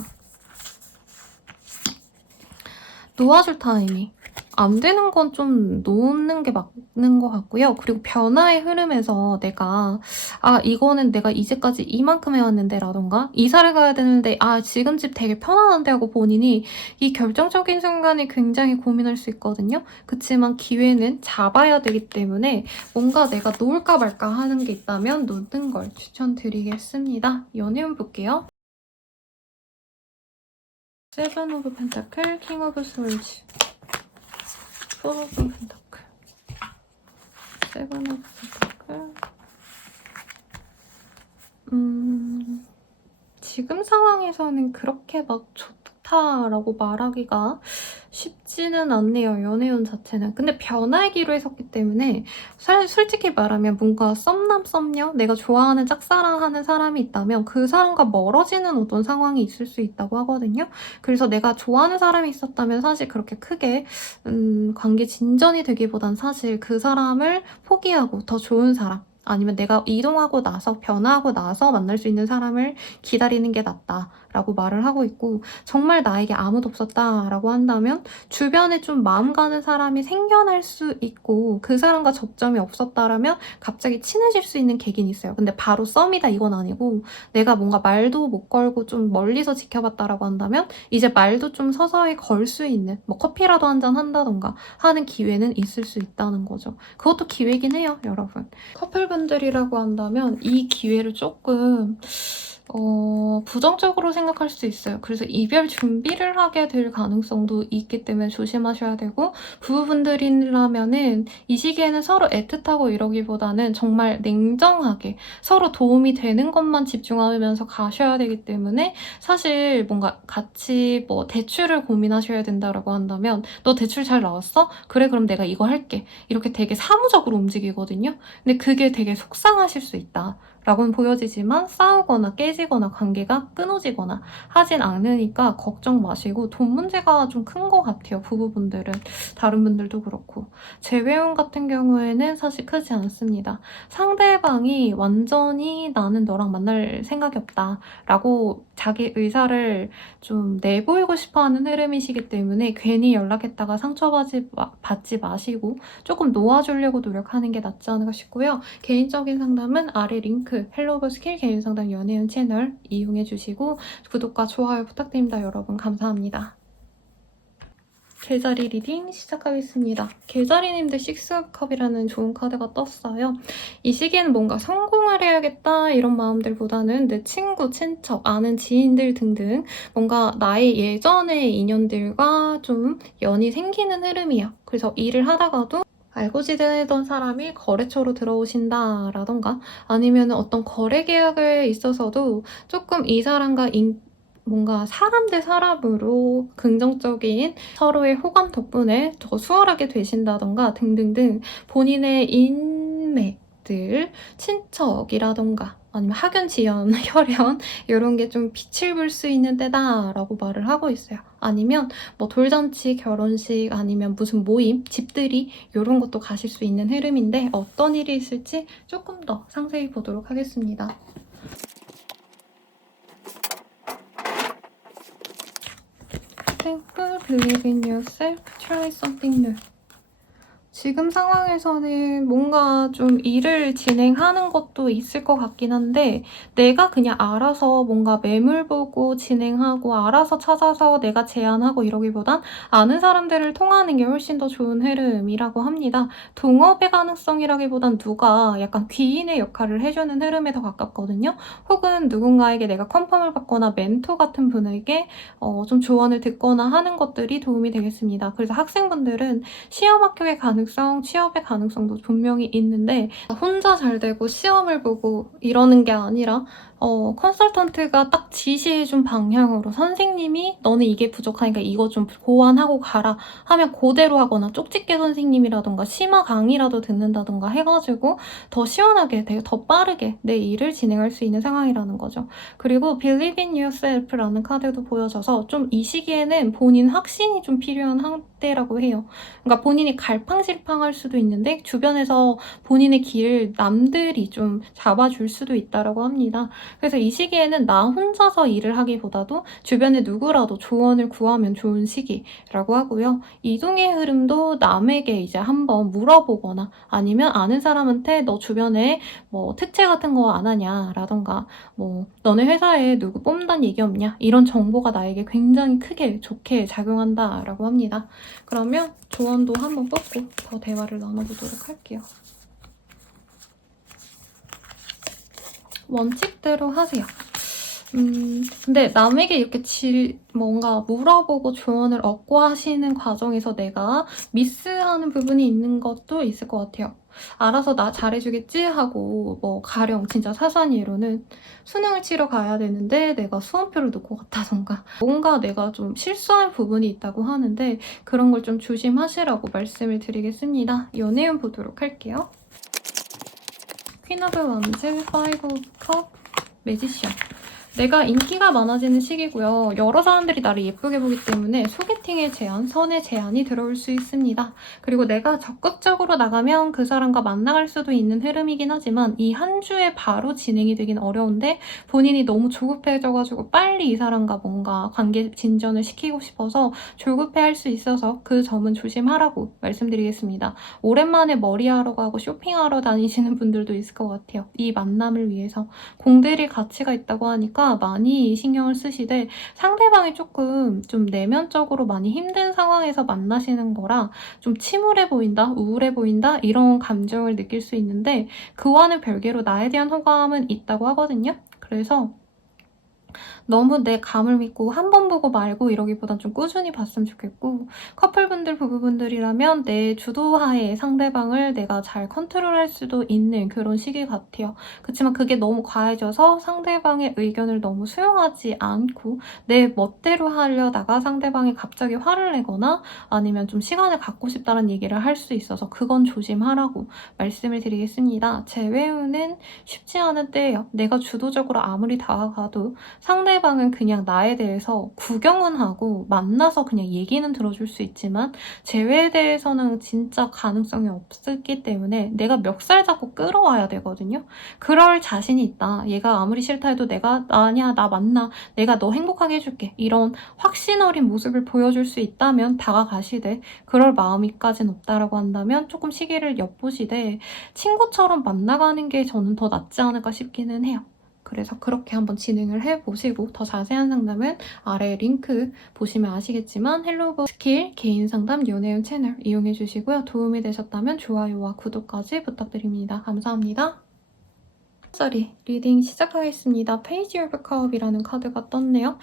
놓아줄 타이밍. 안 되는 건 좀 놓는 게 맞는 것 같고요. 그리고 변화의 흐름에서 내가 이거는 내가 이제까지 이만큼 해왔는데 라던가, 이사를 가야 되는데 지금 집 되게 편안한데 하고 본인이 이 결정적인 순간에 굉장히 고민할 수 있거든요. 그치만 기회는 잡아야 되기 때문에 뭔가 내가 놓을까 말까 하는 게 있다면 놓는 걸 추천드리겠습니다. 연애운 볼게요. 세븐 오브 펜타클, 킹 오브 솔즈, 포 오브 펜타클, 세븐 오브 펜타클. 지금 상황에서는 그렇게 막 좋다라고 말하기가 쉽지는 않네요, 연애운 자체는. 근데 변화의 기로에 섰기 때문에 솔직히 말하면 뭔가 썸남 썸녀, 내가 좋아하는 짝사랑하는 사람이 있다면 그 사람과 멀어지는 어떤 상황이 있을 수 있다고 하거든요. 그래서 내가 좋아하는 사람이 있었다면 사실 그렇게 크게 관계 진전이 되기보단 사실 그 사람을 포기하고 더 좋은 사람, 아니면 내가 이동하고 나서, 변화하고 나서 만날 수 있는 사람을 기다리는 게 낫다라고 말을 하고 있고, 정말 나에게 아무도 없었다라고 한다면 주변에 좀 마음 가는 사람이 생겨날 수 있고, 그 사람과 접점이 없었다라면 갑자기 친해질 수 있는 계기는 있어요. 근데 바로 썸이다 이건 아니고, 내가 뭔가 말도 못 걸고 좀 멀리서 지켜봤다라고 한다면 이제 말도 좀 서서히 걸 수 있는, 뭐 커피라도 한잔 한다던가 하는 기회는 있을 수 있다는 거죠. 그것도 기회긴 해요, 여러분. 커플분들이라고 한다면 이 기회를 조금 부정적으로 생각할 수 있어요. 그래서 이별 준비를 하게 될 가능성도 있기 때문에 조심하셔야 되고, 부부분들이라면은 이 시기에는 서로 애틋하고 이러기보다는 정말 냉정하게 서로 도움이 되는 것만 집중하면서 가셔야 되기 때문에, 사실 뭔가 같이 뭐 대출을 고민하셔야 된다라고 한다면 너 대출 잘 나왔어? 그래, 그럼 내가 이거 할게. 이렇게 되게 사무적으로 움직이거든요. 근데 그게 되게 속상하실 수 있다 라고는 보여지지만, 싸우거나 깨지거나 관계가 끊어지거나 하진 않으니까 걱정 마시고, 돈 문제가 좀 큰 것 같아요, 부부분들은. 다른 분들도 그렇고. 재회원 같은 경우에는 사실 크지 않습니다. 상대방이 완전히 나는 너랑 만날 생각이 없다 라고 자기 의사를 좀 내보이고 싶어하는 흐름이시기 때문에 괜히 연락했다가 받지 마시고 조금 놓아주려고 노력하는 게 낫지 않을까 싶고요. 개인적인 상담은 아래 링크 헬로버 스킬 개인 상담 연예인 채널 이용해 주시고 구독과 좋아요 부탁드립니다. 여러분 감사합니다. 개자리 리딩 시작하겠습니다. 개자리님들 식스컵이라는 좋은 카드가 떴어요. 이 시기에는 뭔가 성공을 해야겠다 이런 마음들보다는 내 친구, 친척, 아는 지인들 등등 뭔가 나의 예전의 인연들과 좀 연이 생기는 흐름이에요. 그래서 일을 하다가도 알고 지내던 사람이 거래처로 들어오신다라던가, 아니면 어떤 거래 계약에 있어서도 조금 이 사람과 뭔가 사람 대 사람으로 긍정적인 서로의 호감 덕분에 더 수월하게 되신다던가 등등등, 본인의 인맥들, 친척이라던가 아니면 학연, 지연, 혈연 이런 게 좀 빛을 볼 수 있는 때다라고 말을 하고 있어요. 아니면 뭐 돌잔치, 결혼식, 아니면 무슨 모임, 집들이 이런 것도 가실 수 있는 흐름인데, 어떤 일이 있을지 조금 더 상세히 보도록 하겠습니다. Simple, believe in yourself, try something new. 지금 상황에서는 뭔가 좀 일을 진행하는 것도 있을 것 같긴 한데, 내가 그냥 알아서 뭔가 매물 보고 진행하고 알아서 찾아서 내가 제안하고 이러기보단 아는 사람들을 통하는 게 훨씬 더 좋은 흐름이라고 합니다. 동업의 가능성이라기보단 누가 약간 귀인의 역할을 해주는 흐름에 더 가깝거든요. 혹은 누군가에게 내가 컨펌을 받거나 멘토 같은 분에게 좀 조언을 듣거나 하는 것들이 도움이 되겠습니다. 그래서 학생분들은 시험 합격의 가능성, 취업의 가능성도 분명히 있는데, 혼자 잘 되고 시험을 보고 이러는 게 아니라 컨설턴트가 딱 지시해준 방향으로 선생님이 너는 이게 부족하니까 이거 좀 보완하고 가라 하면 그대로 하거나, 쪽집게 선생님이라던가 심화 강의라도 듣는다던가 해가지고 더 시원하게, 되게 더 빠르게 내 일을 진행할 수 있는 상황이라는 거죠. 그리고 Believe in Yourself라는 카드도 보여져서 좀 이 시기에는 본인 확신이 좀 필요한 한때라고 해요. 그러니까 본인이 갈팡질팡할 수도 있는데 주변에서 본인의 길을 남들이 좀 잡아줄 수도 있다라고 합니다. 그래서 이 시기에는 나 혼자서 일을 하기보다도 주변에 누구라도 조언을 구하면 좋은 시기라고 하고요. 이동의 흐름도 남에게 이제 한번 물어보거나, 아니면 아는 사람한테 너 주변에 뭐 특채 같은 거 안 하냐 라던가, 뭐 너네 회사에 누구 뽑는다는 얘기 없냐, 이런 정보가 나에게 굉장히 크게 좋게 작용한다라고 합니다. 그러면 조언도 한번 뽑고 더 대화를 나눠보도록 할게요. 원칙대로 하세요. 근데 남에게 이렇게 뭔가 물어보고 조언을 얻고 하시는 과정에서 내가 미스하는 부분이 있는 것도 있을 것 같아요. 알아서 나 잘해주겠지 하고, 뭐 가령 진짜 사소한 예로는 수능을 치러 가야 되는데 내가 수험표를 놓고 갔다던가, 뭔가 내가 좀 실수한 부분이 있다고 하는데 그런 걸 좀 조심하시라고 말씀을 드리겠습니다. 요 내용 보도록 할게요. 퀸 오브 원즈, 파이브 오브 컵, 매지션. 내가 인기가 많아지는 시기고요. 여러 사람들이 나를 예쁘게 보기 때문에 소개팅의 제안, 선의 제안이 들어올 수 있습니다. 그리고 내가 적극적으로 나가면 그 사람과 만나갈 수도 있는 흐름이긴 하지만, 이 한 주에 바로 진행이 되긴 어려운데 본인이 너무 조급해져가지고 빨리 이 사람과 뭔가 관계 진전을 시키고 싶어서 조급해할 수 있어서 그 점은 조심하라고 말씀드리겠습니다. 오랜만에 머리하러 가고 쇼핑하러 다니시는 분들도 있을 것 같아요. 이 만남을 위해서 공들일 가치가 있다고 하니까 많이 신경을 쓰시되, 상대방이 조금 좀 내면적으로 많이 힘든 상황에서 만나시는 거라 좀 침울해 보인다, 우울해 보인다 이런 감정을 느낄 수 있는데, 그와는 별개로 나에 대한 호감은 있다고 하거든요. 그래서 너무 내 감을 믿고 한 번 보고 말고 이러기보단 좀 꾸준히 봤으면 좋겠고, 커플분들, 부부분들이라면 내 주도하에 상대방을 내가 잘 컨트롤할 수도 있는 그런 시기 같아요. 그치만 그게 너무 과해져서 상대방의 의견을 너무 수용하지 않고 내 멋대로 하려다가 상대방이 갑자기 화를 내거나 아니면 좀 시간을 갖고 싶다는 얘기를 할 수 있어서 그건 조심하라고 말씀을 드리겠습니다. 제 외우는 쉽지 않은 때예요. 내가 주도적으로 아무리 다가가도 상대방은 그냥 나에 대해서 구경은 하고 만나서 그냥 얘기는 들어줄 수 있지만 재회에 대해서는 진짜 가능성이 없기 때문에 내가 멱살 잡고 끌어와야 되거든요. 그럴 자신이 있다. 얘가 아무리 싫다 해도 내가 아니야 나 만나. 내가 너 행복하게 해줄게. 이런 확신 어린 모습을 보여줄 수 있다면 다가가시되, 그럴 마음이까진 없다라고 한다면 조금 시기를 엿보시되 친구처럼 만나가는 게 저는 더 낫지 않을까 싶기는 해요. 그래서 그렇게 한번 진행을 해보시고, 더 자세한 상담은 아래 링크 보시면 아시겠지만 헬로버 스킬 개인 상담 연애운 채널 이용해 주시고요. 도움이 되셨다면 좋아요와 구독까지 부탁드립니다. 감사합니다. 짜리 리딩 시작하겠습니다. 페이지 오브 컵이라는 카드가 떴네요.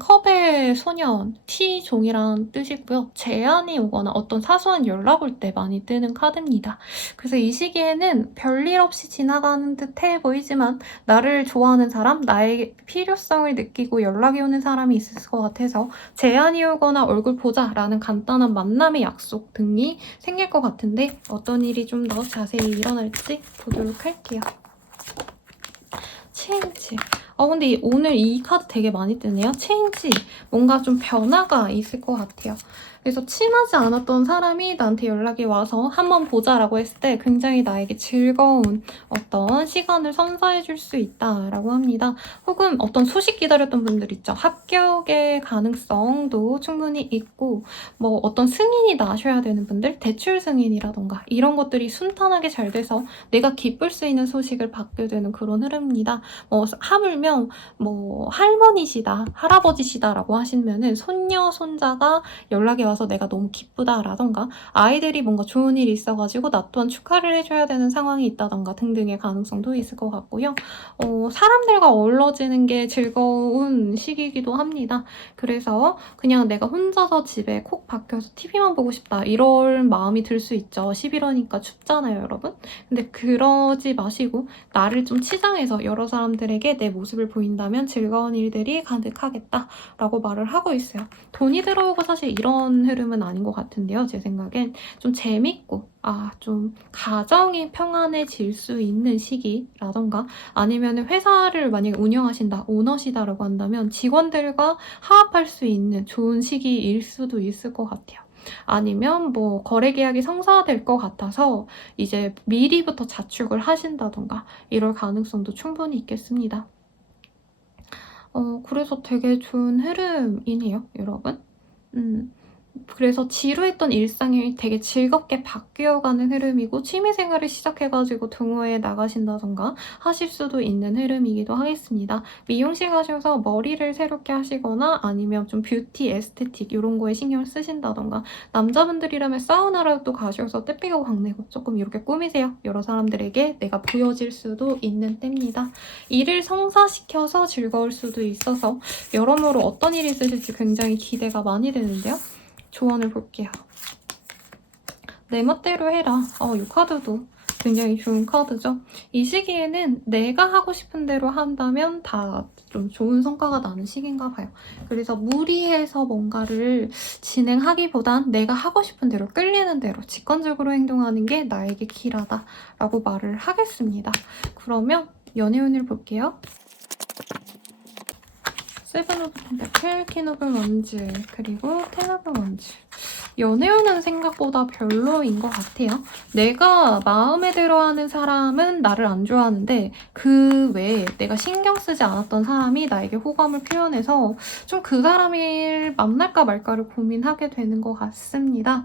컵의 소년, T종이란 뜻이고요. 제안이 오거나 어떤 사소한 연락 올 때 많이 뜨는 카드입니다. 그래서 이 시기에는 별일 없이 지나가는 듯해 보이지만 나를 좋아하는 사람, 나의 필요성을 느끼고 연락이 오는 사람이 있을 것 같아서 제안이 오거나 얼굴 보자라는 간단한 만남의 약속 등이 생길 것 같은데, 어떤 일이 좀 더 자세히 일어날지 보도록 할게요. 체인지. 근데 오늘 이 카드 되게 많이 뜨네요. 체인지. 뭔가 좀 변화가 있을 것 같아요. 그래서 친하지 않았던 사람이 나한테 연락이 와서 한번 보자라고 했을 때 굉장히 나에게 즐거운 어떤 시간을 선사해줄 수 있다라고 합니다. 혹은 어떤 소식 기다렸던 분들 있죠. 합격의 가능성도 충분히 있고, 뭐 어떤 승인이 나셔야 되는 분들, 대출 승인이라던가 이런 것들이 순탄하게 잘 돼서 내가 기쁠 수 있는 소식을 받게 되는 그런 흐름입니다. 하물며 뭐 할머니시다, 할아버지시다라고 하시면은 손녀, 손자가 연락이 와서 내가 너무 기쁘다라던가, 아이들이 뭔가 좋은 일이 있어가지고 나 또한 축하를 해줘야 되는 상황이 있다던가 등등의 가능성도 있을 것 같고요. 사람들과 어우러지는 게 즐거운 시기이기도 합니다. 그래서 그냥 내가 혼자서 집에 콕 박혀서 TV만 보고 싶다 이럴 마음이 들 수 있죠. 11월이니까 춥잖아요, 여러분. 근데 그러지 마시고 나를 좀 치장해서 여러 사람들에게 내 모습을 보인다면 즐거운 일들이 가득하겠다라고 말을 하고 있어요. 돈이 들어오고 사실 이런 흐름은 아닌 것 같은데요. 제 생각엔 좀 재밌고 좀 가정이 평안해질 수 있는 시기라던가, 아니면 회사를 만약에 운영하신다, 오너시다라고 한다면 직원들과 화합할 수 있는 좋은 시기일 수도 있을 것 같아요. 아니면 뭐 거래 계약이 성사될 것 같아서 이제 미리부터 자축을 하신다던가 이럴 가능성도 충분히 있겠습니다. 그래서 되게 좋은 흐름이네요, 여러분. 그래서 지루했던 일상이 되게 즐겁게 바뀌어가는 흐름이고, 취미생활을 시작해가지고 동호회에 나가신다던가 하실 수도 있는 흐름이기도 하겠습니다. 미용실 가셔서 머리를 새롭게 하시거나 아니면 좀 뷰티, 에스테틱 이런 거에 신경을 쓰신다던가, 남자분들이라면 사우나를 또 가셔서 때 피고 광내고 조금 이렇게 꾸미세요. 여러 사람들에게 내가 보여질 수도 있는 때입니다. 일을 성사시켜서 즐거울 수도 있어서 여러모로 어떤 일이 있으실지 굉장히 기대가 많이 되는데요. 조언을 볼게요. 내 멋대로 해라. 이 카드도 굉장히 좋은 카드죠. 이 시기에는 내가 하고 싶은 대로 한다면 다 좀 좋은 성과가 나는 시기인가 봐요. 그래서 무리해서 뭔가를 진행하기보단 내가 하고 싶은 대로, 끌리는 대로 직관적으로 행동하는 게 나에게 길하다라고 말을 하겠습니다. 그러면 연애운을 볼게요. 세븐 오브 펜타클, 퀸 오브 원즈, 그리고 텐 오브 원즈. 연애운은 생각보다 별로인 것 같아요. 내가 마음에 들어하는 사람은 나를 안 좋아하는데 그 외에 내가 신경 쓰지 않았던 사람이 나에게 호감을 표현해서 좀 그 사람을 만날까 말까를 고민하게 되는 것 같습니다.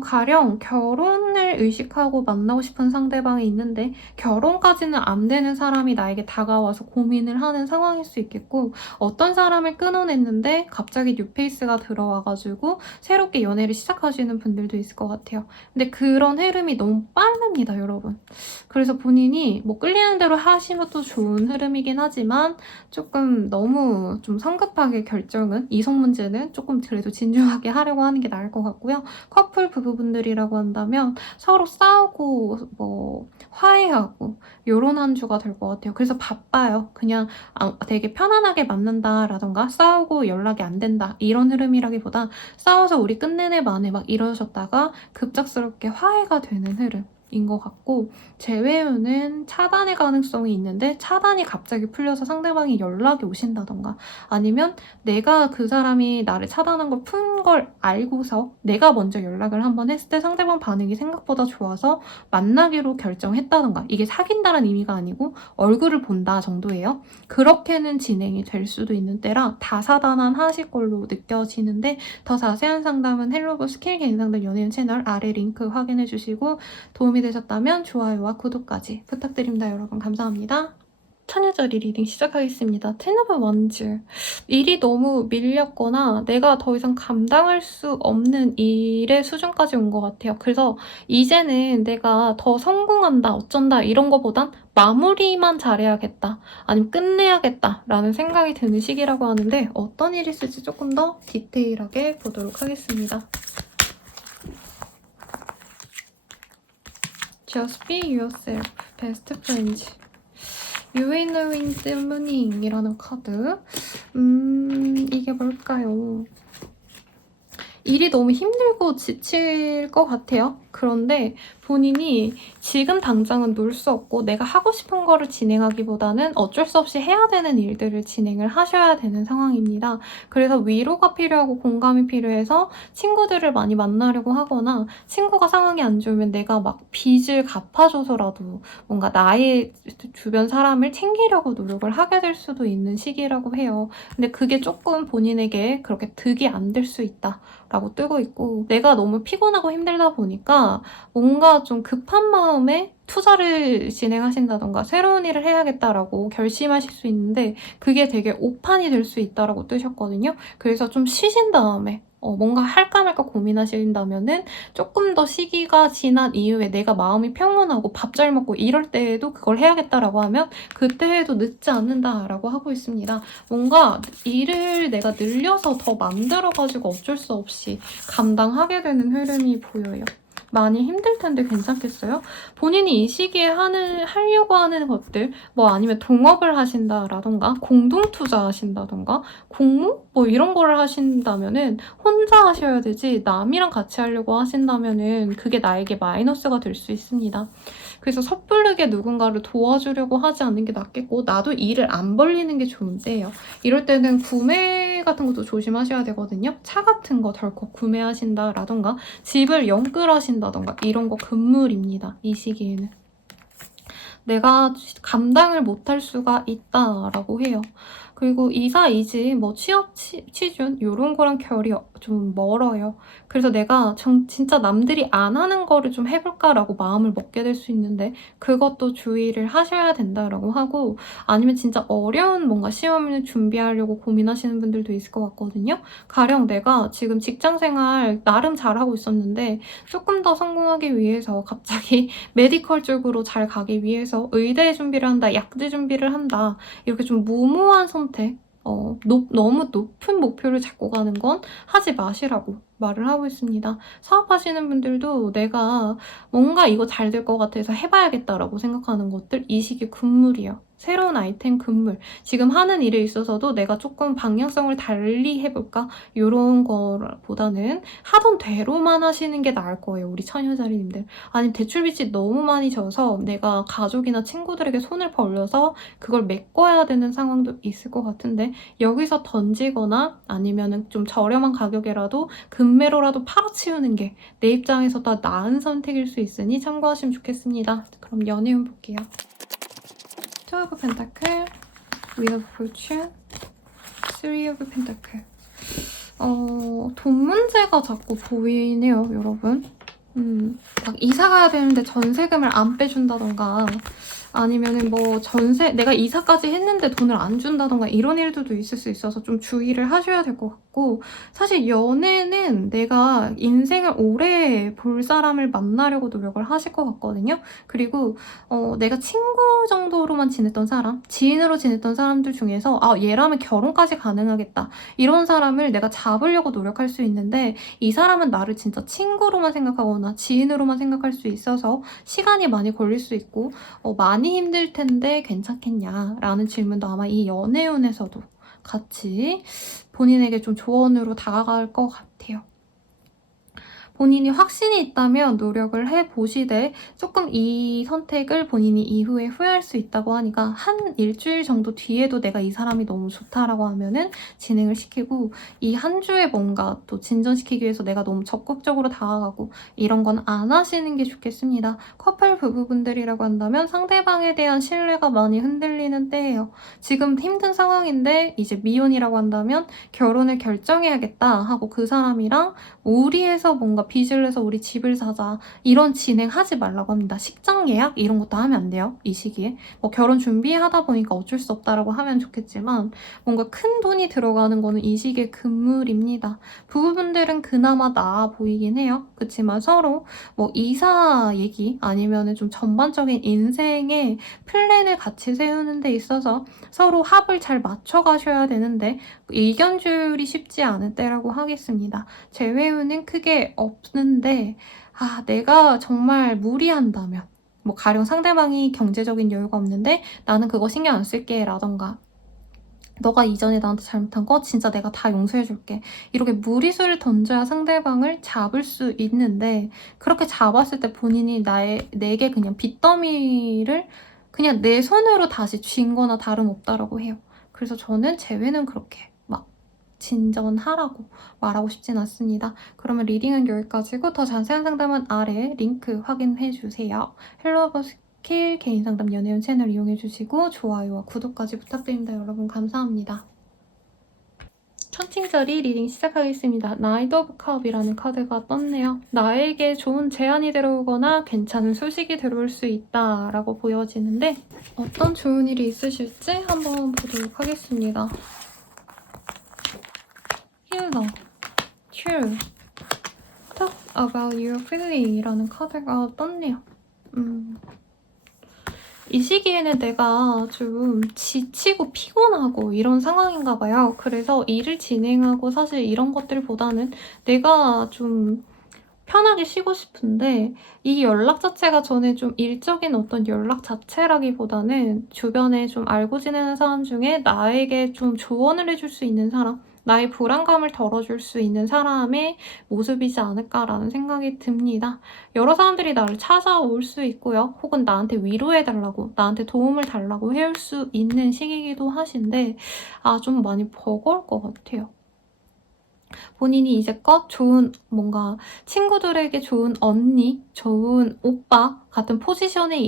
가령 결혼을 의식하고 만나고 싶은 상대방이 있는데 결혼까지는 안 되는 사람이 나에게 다가와서 고민을 하는 상황일 수 있겠고, 어떤 사람을 끊어냈는데 갑자기 뉴페이스가 들어와가지고 새롭게 연애를 시작하시는 분들도 있을 것 같아요. 근데 그런 흐름이 너무 빠릅니다, 여러분. 그래서 본인이 뭐 끌리는 대로 하시면 또 좋은 흐름이긴 하지만 조금 너무 좀 성급하게 결정은, 이성 문제는 조금 그래도 진중하게 하려고 하는 게 나을 것 같고요. 커플 부부분들이라고 한다면 서로 싸우고 뭐 화해하고 요런 한 주가 될 것 같아요. 그래서 바빠요. 그냥 되게 편안하게 만난다라던가 싸우고 연락이 안 된다 이런 흐름이라기보다 싸워서 우리 끝내네 마네 막 이러셨다가 급작스럽게 화해가 되는 흐름인 것 같고, 제외우는 차단의 가능성이 있는데 차단이 갑자기 풀려서 상대방이 연락이 오신다던가, 아니면 내가 그 사람이 나를 차단한 걸 푼 걸 알고서 내가 먼저 연락을 한번 했을 때 상대방 반응이 생각보다 좋아서 만나기로 결정했다던가, 이게 사귄다는 의미가 아니고 얼굴을 본다 정도예요. 그렇게는 진행이 될 수도 있는 때라 다사다난 하실 걸로 느껴지는데, 더 자세한 상담은 헬로브 스킬 개인 상담 연예인 채널 아래 링크 확인해 주시고, 도움이 되셨다면 좋아요와 구독까지 부탁드립니다. 여러분 감사합니다. 처녀자리 리딩 시작하겠습니다. 텐 오브 원즈. 일이 너무 밀렸거나 내가 더 이상 감당할 수 없는 일의 수준까지 온 것 같아요. 그래서 이제는 내가 더 성공한다, 어쩐다 이런 거보단 마무리만 잘해야겠다, 아니면 끝내야겠다 라는 생각이 드는 시기라고 하는데, 어떤 일이 있을지 조금 더 디테일하게 보도록 하겠습니다. Just be yourself, best friends. You in the wind morning 이라는 카드. 이게 뭘까요? 일이 너무 힘들고 지칠 것 같아요. 그런데 본인이 지금 당장은 놀 수 없고 내가 하고 싶은 거를 진행하기보다는 어쩔 수 없이 해야 되는 일들을 진행을 하셔야 되는 상황입니다. 그래서 위로가 필요하고 공감이 필요해서 친구들을 많이 만나려고 하거나, 친구가 상황이 안 좋으면 내가 막 빚을 갚아줘서라도 뭔가 나의 주변 사람을 챙기려고 노력을 하게 될 수도 있는 시기라고 해요. 근데 그게 조금 본인에게 그렇게 득이 안 될 수 있다 라고 뜨고 있고, 내가 너무 피곤하고 힘들다 보니까 뭔가 좀 급한 마음에 투자를 진행하신다던가 새로운 일을 해야겠다라고 결심하실 수 있는데, 그게 되게 오판이 될 수 있다라고 뜨셨거든요. 그래서 좀 쉬신 다음에 뭔가 할까 말까 고민하신다면은 조금 더 시기가 지난 이후에 내가 마음이 평온하고 밥 잘 먹고 이럴 때에도 그걸 해야겠다라고 하면 그때 해도 늦지 않는다라고 하고 있습니다. 뭔가 일을 내가 늘려서 더 만들어가지고 어쩔 수 없이 감당하게 되는 흐름이 보여요. 많이 힘들 텐데 괜찮겠어요? 본인이 이 시기에 하려고 하는 것들, 뭐 아니면 동업을 하신다라던가 공동 투자하신다던가 공모? 뭐 이런 거를 하신다면은 혼자 하셔야 되지, 남이랑 같이 하려고 하신다면은 그게 나에게 마이너스가 될 수 있습니다. 그래서 섣부르게 누군가를 도와주려고 하지 않는 게 낫겠고, 나도 일을 안 벌리는 게 좋은데요. 이럴 때는 구매 같은 것도 조심하셔야 되거든요. 차 같은 거 덜컥 구매하신다라던가 집을 영끌하신다던가 이런 거 금물입니다. 이 시기에는. 내가 감당을 못할 수가 있다라고 해요. 그리고 이사, 이직, 뭐 취업, 취준 이런 거랑 결이 좀 멀어요. 그래서 내가 진짜 남들이 안 하는 거를 좀 해볼까라고 마음을 먹게 될 수 있는데 그것도 주의를 하셔야 된다라고 하고, 아니면 진짜 어려운 뭔가 시험을 준비하려고 고민하시는 분들도 있을 것 같거든요. 가령 내가 지금 직장생활 나름 잘하고 있었는데 조금 더 성공하기 위해서 갑자기 메디컬 쪽으로 잘 가기 위해서 의대 준비를 한다, 약대 준비를 한다, 이렇게 좀 무모한 선택, 너무 높은 목표를 잡고 가는 건 하지 마시라고 말을 하고 있습니다. 사업하시는 분들도 내가 뭔가 이거 잘 될 것 같아서 해봐야겠다라고 생각하는 것들, 이 시기 금물이에요. 새로운 아이템 금물. 지금 하는 일에 있어서도 내가 조금 방향성을 달리 해볼까? 이런 거보다는 하던 대로만 하시는 게 나을 거예요, 우리 처녀자리님들. 아니면 대출빚이 너무 많이 져서 내가 가족이나 친구들에게 손을 벌려서 그걸 메꿔야 되는 상황도 있을 것 같은데, 여기서 던지거나 아니면 좀 저렴한 가격에라도 금매로라도 팔아치우는 게 내 입장에서 더 나은 선택일 수 있으니 참고하시면 좋겠습니다. 그럼 연애운 볼게요. Two of Pentacle, Wheel of Fortune, Three of Pentacle. 돈 문제가 자꾸 보이네요, 여러분. 막 이사 가야 되는데 전세금을 안 빼준다던가 아니면은 뭐 내가 이사까지 했는데 돈을 안 준다던가 이런 일들도 있을 수 있어서 좀 주의를 하셔야 될 것 같고, 사실 연애는 내가 인생을 오래 볼 사람을 만나려고 노력을 하실 것 같거든요. 그리고 내가 친구 정도로만 지냈던 사람, 지인으로 지냈던 사람들 중에서 얘라면 결혼까지 가능하겠다 이런 사람을 내가 잡으려고 노력할 수 있는데, 이 사람은 나를 진짜 친구로만 생각하거나 지인으로만 생각할 수 있어서 시간이 많이 걸릴 수 있고 많이 힘들 텐데 괜찮겠냐 라는 질문도 아마 이 연애운에서도 같이 본인에게 좀 조언으로 다가갈 것 같아요. 본인이 확신이 있다면 노력을 해보시되 조금 이 선택을 본인이 이후에 후회할 수 있다고 하니까 한 일주일 정도 뒤에도 내가 이 사람이 너무 좋다라고 하면은 진행을 시키고, 이 한 주에 뭔가 또 진전시키기 위해서 내가 너무 적극적으로 다가가고 이런 건 안 하시는 게 좋겠습니다. 커플 부부분들이라고 한다면 상대방에 대한 신뢰가 많이 흔들리는 때예요. 지금 힘든 상황인데 이제 미혼이라고 한다면 결혼을 결정해야겠다 하고 그 사람이랑 무리해서 뭔가 빚을 내서 우리 집을 사자 이런 진행하지 말라고 합니다. 식장 예약 이런 것도 하면 안 돼요, 이 시기에. 뭐 결혼 준비하다 보니까 어쩔 수 없다라고 하면 좋겠지만 뭔가 큰 돈이 들어가는 거는 이 시기에 금물입니다. 부부분들은 그나마 나아 보이긴 해요. 그렇지만 서로 뭐 이사 얘기 아니면은 좀 전반적인 인생의 플랜을 같이 세우는 데 있어서 서로 합을 잘 맞춰 가셔야 되는데 의견줄이 쉽지 않은 때라고 하겠습니다. 재회운은 크게 없는데 내가 정말 무리한다면, 뭐 가령 상대방이 경제적인 여유가 없는데 나는 그거 신경 안 쓸게 라던가, 너가 이전에 나한테 잘못한 거 진짜 내가 다 용서해줄게, 이렇게 무리수를 던져야 상대방을 잡을 수 있는데, 그렇게 잡았을 때 본인이 내게 그냥 빚더미를 그냥 내 손으로 다시 쥔 거나 다름없다라고 해요. 그래서 저는 재회는 그렇게 막 진전하라고 말하고 싶진 않습니다. 그러면 리딩은 여기까지고 더 자세한 상담은 아래 링크 확인해주세요. 헬로버스킬 개인상담 연애운 채널 이용해주시고 좋아요와 구독까지 부탁드립니다. 여러분 감사합니다. 천칭자리 리딩 시작하겠습니다. 나이트 오브 컵이라는 카드가 떴네요. 나에게 좋은 제안이 들어오거나 괜찮은 소식이 들어올 수 있다라고 보여지는데 어떤 좋은 일이 있으실지 한번 보도록 하겠습니다. 힐러, True, Talk about your feeling이라는 카드가 떴네요. 이 시기에는 내가 좀 지치고 피곤하고 이런 상황인가 봐요. 그래서 일을 진행하고 사실 이런 것들보다는 내가 좀 편하게 쉬고 싶은데, 이 연락 자체가 저는 좀 일적인 어떤 연락 자체라기보다는 주변에 좀 알고 지내는 사람 중에 나에게 좀 조언을 해줄 수 있는 사람, 나의 불안감을 덜어줄 수 있는 사람의 모습이지 않을까라는 생각이 듭니다. 여러 사람들이 나를 찾아올 수 있고요. 혹은 나한테 위로해달라고, 나한테 도움을 달라고 해올 수 있는 시기이기도 하신데 좀 많이 버거울 것 같아요. 본인이 이제껏 좋은 뭔가 친구들에게 좋은 언니, 좋은 오빠 같은 포지션에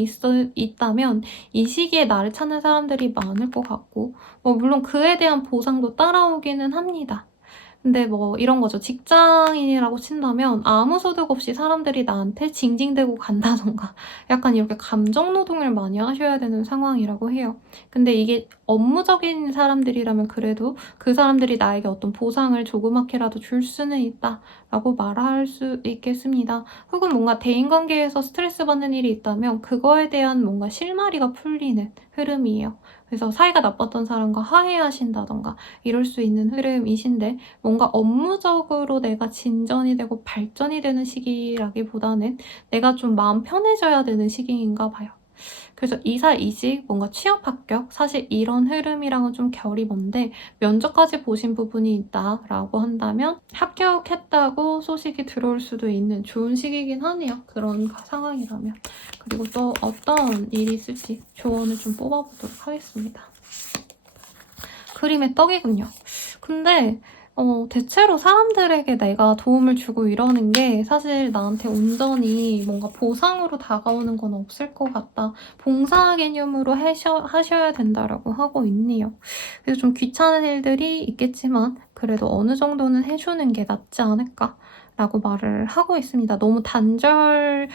있다면 이 시기에 나를 찾는 사람들이 많을 것 같고, 뭐 물론 그에 대한 보상도 따라오기는 합니다. 근데 뭐 이런 거죠. 직장인이라고 친다면 아무 소득 없이 사람들이 나한테 징징대고 간다던가 약간 이렇게 감정노동을 많이 하셔야 되는 상황이라고 해요. 근데 이게 업무적인 사람들이라면 그래도 그 사람들이 나에게 어떤 보상을 조그맣게라도 줄 수는 있다라고 말할 수 있겠습니다. 혹은 뭔가 대인관계에서 스트레스 받는 일이 있다면 그거에 대한 뭔가 실마리가 풀리는 흐름이에요. 그래서 사이가 나빴던 사람과 화해하신다던가 이럴 수 있는 흐름이신데, 뭔가 업무적으로 내가 진전이 되고 발전이 되는 시기라기보다는 내가 좀 마음 편해져야 되는 시기인가 봐요. 그래서 이사, 이직, 뭔가 취업 합격, 사실 이런 흐름이랑은 좀 결이 먼데 면접까지 보신 부분이 있다라고 한다면 합격했다고 소식이 들어올 수도 있는 좋은 시기이긴 하네요. 그런 상황이라면. 그리고 또 어떤 일이 있을지 조언을 좀 뽑아보도록 하겠습니다. 그림의 떡이군요. 근데 대체로 사람들에게 내가 도움을 주고 이러는 게 사실 나한테 온전히 뭔가 보상으로 다가오는 건 없을 것 같다. 봉사 개념으로 하셔야 된다라고 하고 있네요. 그래서 좀 귀찮은 일들이 있겠지만 그래도 어느 정도는 해주는 게 낫지 않을까? 라고 말을 하고 있습니다. 너무 단절을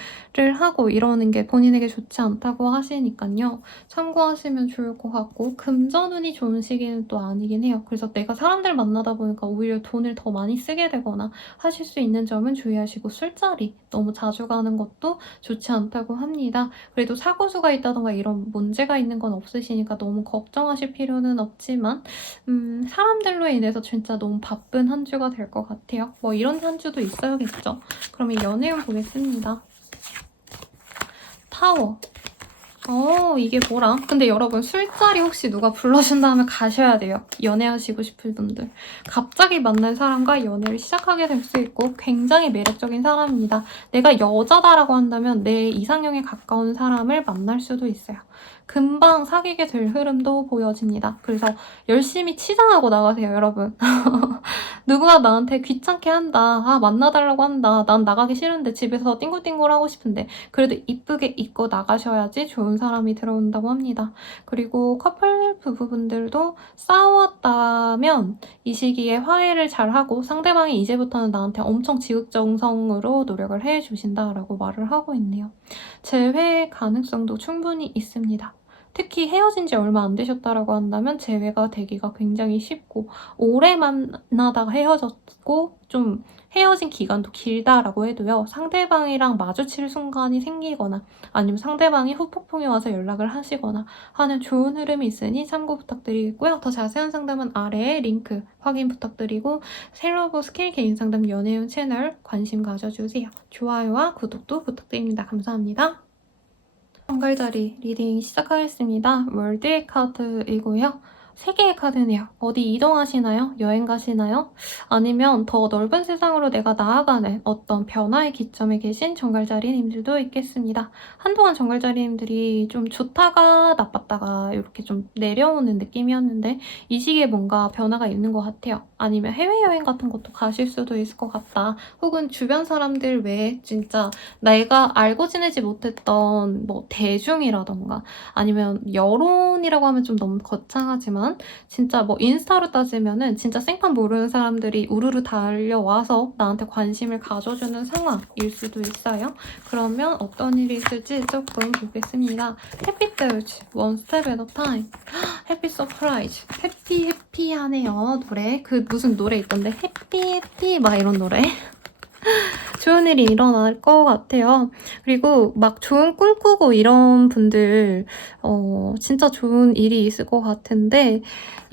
하고 이러는 게 본인에게 좋지 않다고 하시니까요. 참고하시면 좋을 것 같고 금전운이 좋은 시기는 또 아니긴 해요. 그래서 내가 사람들 만나다 보니까 오히려 돈을 더 많이 쓰게 되거나 하실 수 있는 점은 주의하시고 술자리 너무 자주 가는 것도 좋지 않다고 합니다. 그래도 사고수가 있다던가 이런 문제가 있는 건 없으시니까 너무 걱정하실 필요는 없지만 사람들로 인해서 진짜 너무 바쁜 한 주가 될 것 같아요. 뭐 이런 한 주도 있어야겠죠. 그러면 연애운 보겠습니다. 타워. 이게 뭐람? 근데 여러분 술자리 혹시 누가 불러준다면 가셔야 돼요. 연애하시고 싶은 분들. 갑자기 만난 사람과 연애를 시작하게 될 수 있고 굉장히 매력적인 사람입니다. 내가 여자다라고 한다면 내 이상형에 가까운 사람을 만날 수도 있어요. 금방 사귀게 될 흐름도 보여집니다. 그래서 열심히 치장하고 나가세요, 여러분. 누가 나한테 귀찮게 한다. 만나달라고 한다. 난 나가기 싫은데 집에서 띵굴띵굴 하고 싶은데 그래도 이쁘게 입고 나가셔야지 좋은 사람이 들어온다고 합니다. 그리고 커플 부부분들도 싸웠다면 이 시기에 화해를 잘하고 상대방이 이제부터는 나한테 엄청 지극정성으로 노력을 해주신다라고 말을 하고 있네요. 재회 가능성도 충분히 있습니다. 특히 헤어진 지 얼마 안 되셨다라고 한다면 재회가 되기가 굉장히 쉽고 오래 만나다가 헤어졌고 좀 헤어진 기간도 길다라고 해도요. 상대방이랑 마주칠 순간이 생기거나 아니면 상대방이 후폭풍이 와서 연락을 하시거나 하는 좋은 흐름이 있으니 참고 부탁드리겠고요. 더 자세한 상담은 아래에 링크 확인 부탁드리고 셀러브 스킬 개인 상담 연애운 채널 관심 가져주세요. 좋아요와 구독도 부탁드립니다. 감사합니다. 정갈자리 리딩 시작하겠습니다. 월드의 카드이고요. 3개의 카드네요. 어디 이동하시나요? 여행 가시나요? 아니면 더 넓은 세상으로 내가 나아가는 어떤 변화의 기점에 계신 정갈자리님들도 있겠습니다. 한동안 정갈자리님들이 좀 좋다가 나빴다가 이렇게 좀 내려오는 느낌이었는데 이 시기에 뭔가 변화가 있는 것 같아요. 아니면 해외여행 같은 것도 가실 수도 있을 것 같다. 혹은 주변 사람들 외에 진짜 내가 알고 지내지 못했던 뭐 대중이라던가 아니면 여론이라고 하면 좀 너무 거창하지만 진짜 뭐 인스타로 따지면은 진짜 생판 모르는 사람들이 우르르 달려와서 나한테 관심을 가져주는 상황일 수도 있어요. 그러면 어떤 일이 있을지 조금 보겠습니다. 해피 떨지 one step at a time. 해피 서프라이즈. 해피하네요. 노래. 그 무슨 노래 있던데 해피 막 이런 노래. 좋은 일이 일어날 것 같아요. 그리고 막 좋은 꿈 꾸고 이런 분들 진짜 좋은 일이 있을 것 같은데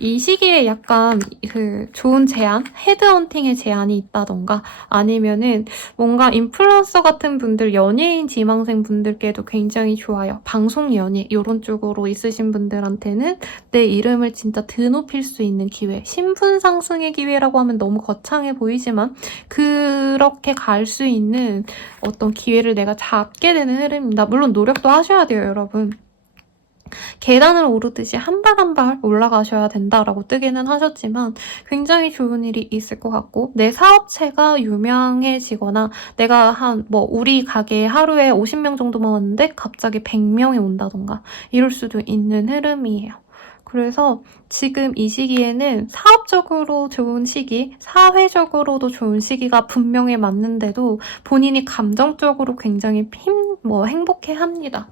이 시기에 약간 그 좋은 제안, 헤드헌팅의 제안이 있다던가 아니면은 뭔가 인플루언서 같은 분들, 연예인 지망생 분들께도 굉장히 좋아요. 방송 연예 이런 쪽으로 있으신 분들한테는 내 이름을 진짜 드높일 수 있는 기회, 신분 상승의 기회라고 하면 너무 거창해 보이지만 그렇게 갈 수 있는 어떤 기회를 내가 잡게 되는 흐름입니다. 물론 노력도 하셔야 돼요, 여러분. 계단을 오르듯이 한 발 한 발 올라가셔야 된다라고 뜨기는 하셨지만 굉장히 좋은 일이 있을 것 같고 내 사업체가 유명해지거나 내가 우리 가게에 하루에 50명 정도만 왔는데 갑자기 100명이 온다던가 이럴 수도 있는 흐름이에요. 그래서 지금 이 시기에는 사업적으로 좋은 시기, 사회적으로도 좋은 시기가 분명히 맞는데도 본인이 감정적으로 굉장히 행복해합니다.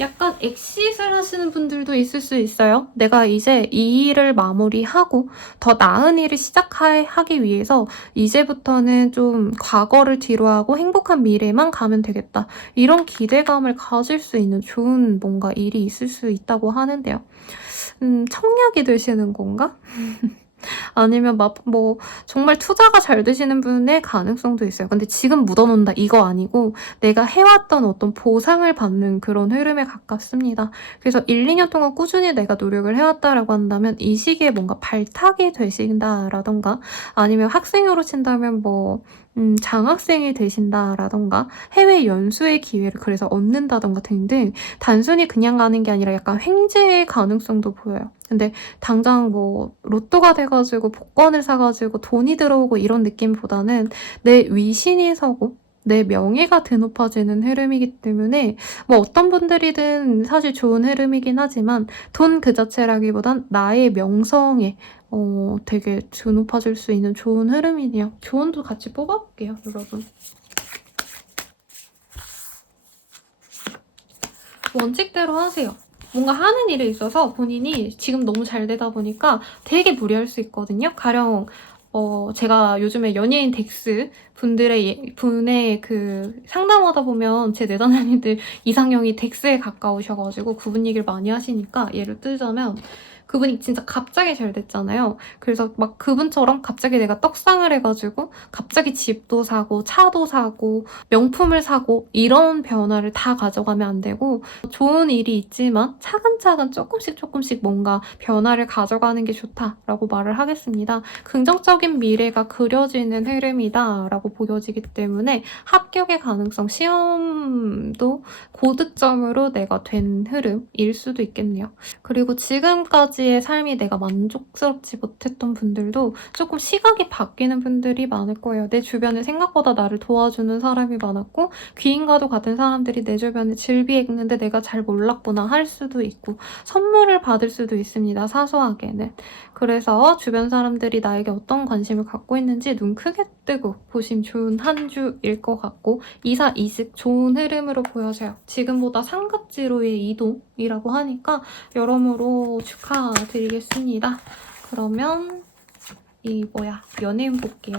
약간 엑싯을 하시는 분들도 있을 수 있어요. 내가 이제 이 일을 마무리하고 더 나은 일을 시작하기 위해서 이제부터는 좀 과거를 뒤로하고 행복한 미래만 가면 되겠다. 이런 기대감을 가질 수 있는 좋은 뭔가 일이 있을 수 있다고 하는데요. 청약이 되시는 건가? 아니면 정말 투자가 잘 되시는 분의 가능성도 있어요. 근데 지금 묻어놓는다 이거 아니고 내가 해왔던 어떤 보상을 받는 그런 흐름에 가깝습니다. 그래서 1, 2년 동안 꾸준히 내가 노력을 해왔다라고 한다면 이 시기에 뭔가 발탁이 되신다라던가 아니면 학생으로 친다면 장학생이 되신다라던가 해외 연수의 기회를 그래서 얻는다던가 등등 단순히 그냥 가는 게 아니라 약간 횡재의 가능성도 보여요. 근데 당장 뭐 로또가 돼가지고 복권을 사가지고 돈이 들어오고 이런 느낌보다는 내 위신이 서고 내 명예가 드높아지는 흐름이기 때문에 뭐 어떤 분들이든 사실 좋은 흐름이긴 하지만 돈 그 자체라기보단 나의 명성에 되게 드높아질 수 있는 좋은 흐름이네요. 조언도 같이 뽑아볼게요, 여러분. 원칙대로 하세요. 뭔가 하는 일에 있어서 본인이 지금 너무 잘 되다 보니까 되게 무리할 수 있거든요. 가령 제가 요즘에 연예인 덱스 분의 그 상담하다 보면 제 내담자님들 이상형이 덱스에 가까우셔가지고 그분 얘기를 많이 하시니까 예를 들자면 그분이 진짜 갑자기 잘 됐잖아요. 그래서 막 그분처럼 갑자기 내가 떡상을 해가지고 갑자기 집도 사고 차도 사고 명품을 사고 이런 변화를 다 가져가면 안 되고 좋은 일이 있지만 차근차근 조금씩 뭔가 변화를 가져가는 게 좋다라고 말을 하겠습니다. 긍정적인 미래가 그려지는 흐름이다라고 보여지기 때문에 합격의 가능성, 시험도 고득점으로 내가 된 흐름일 수도 있겠네요. 그리고 지금까지의 삶이 내가 만족스럽지 못했던 분들도 조금 시각이 바뀌는 분들이 많을 거예요. 내 주변에 생각보다 나를 도와주는 사람이 많았고 귀인과도 같은 사람들이 내 주변에 즐비했는데 내가 잘 몰랐구나 할 수도 있고 선물을 받을 수도 있습니다. 사소하게는. 그래서 주변 사람들이 나에게 어떤 관심을 갖고 있는지 눈 크게 뜨고 보시면 좋은 한 주일 것 같고 이사이직 좋은 흐름으로 보여져요. 지금보다 상급지로의 이동이라고 하니까 여러모로 축하드리겠습니다. 그러면 연애운 볼게요.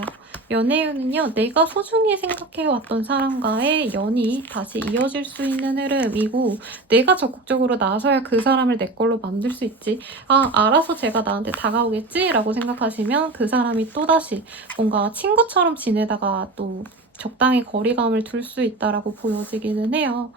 연애운은요, 내가 소중히 생각해왔던 사람과의 연이 다시 이어질 수 있는 흐름이고, 내가 적극적으로 나서야 그 사람을 내 걸로 만들 수 있지. 알아서 제가 나한테 다가오겠지? 라고 생각하시면 그 사람이 또다시 뭔가 친구처럼 지내다가 또 적당히 거리감을 둘 수 있다라고 보여지기는 해요.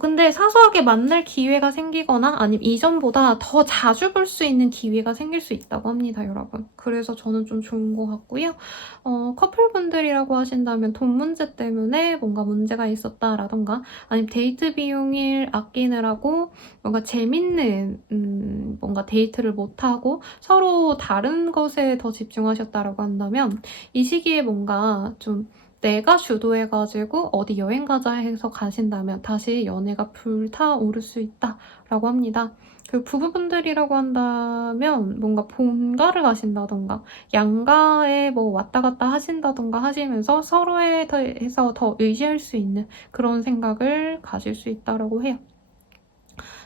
근데 사소하게 만날 기회가 생기거나 아니면 이전보다 더 자주 볼 수 있는 기회가 생길 수 있다고 합니다, 여러분. 그래서 저는 좀 좋은 것 같고요. 커플분들이라고 하신다면 돈 문제 때문에 뭔가 문제가 있었다라던가 아니면 데이트 비용을 아끼느라고 뭔가 재밌는 뭔가 데이트를 못하고 서로 다른 것에 더 집중하셨다라고 한다면 이 시기에 뭔가 좀 내가 주도해가지고 어디 여행 가자 해서 가신다면 다시 연애가 불타오를 수 있다라고 합니다. 그 부부분들이라고 한다면 뭔가 본가를 가신다던가 양가에 뭐 왔다 갔다 하신다던가 하시면서 서로에 대해서 더 의지할 수 있는 그런 생각을 가질 수 있다고 해요.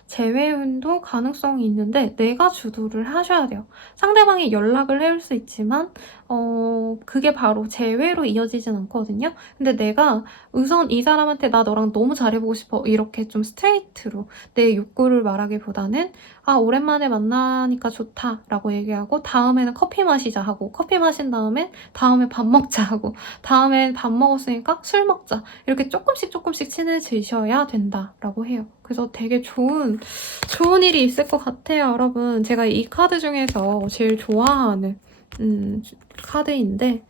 재회운도 가능성이 있는데 내가 주도를 하셔야 돼요. 상대방이 연락을 해올 수 있지만 그게 바로 재회로 이어지진 않거든요. 근데 내가 우선 이 사람한테 나 너랑 너무 잘해보고 싶어 이렇게 좀 스트레이트로 내 욕구를 말하기보다는 오랜만에 만나니까 좋다 라고 얘기하고 다음에는 커피 마시자 하고 커피 마신 다음에 밥 먹자 하고 다음에 밥 먹었으니까 술 먹자 이렇게 조금씩 친해지셔야 된다라고 해요. 그래서 되게 좋은 일이 있을 것 같아요, 여러분. 제가 이 카드 중에서 제일 좋아하는 카드인데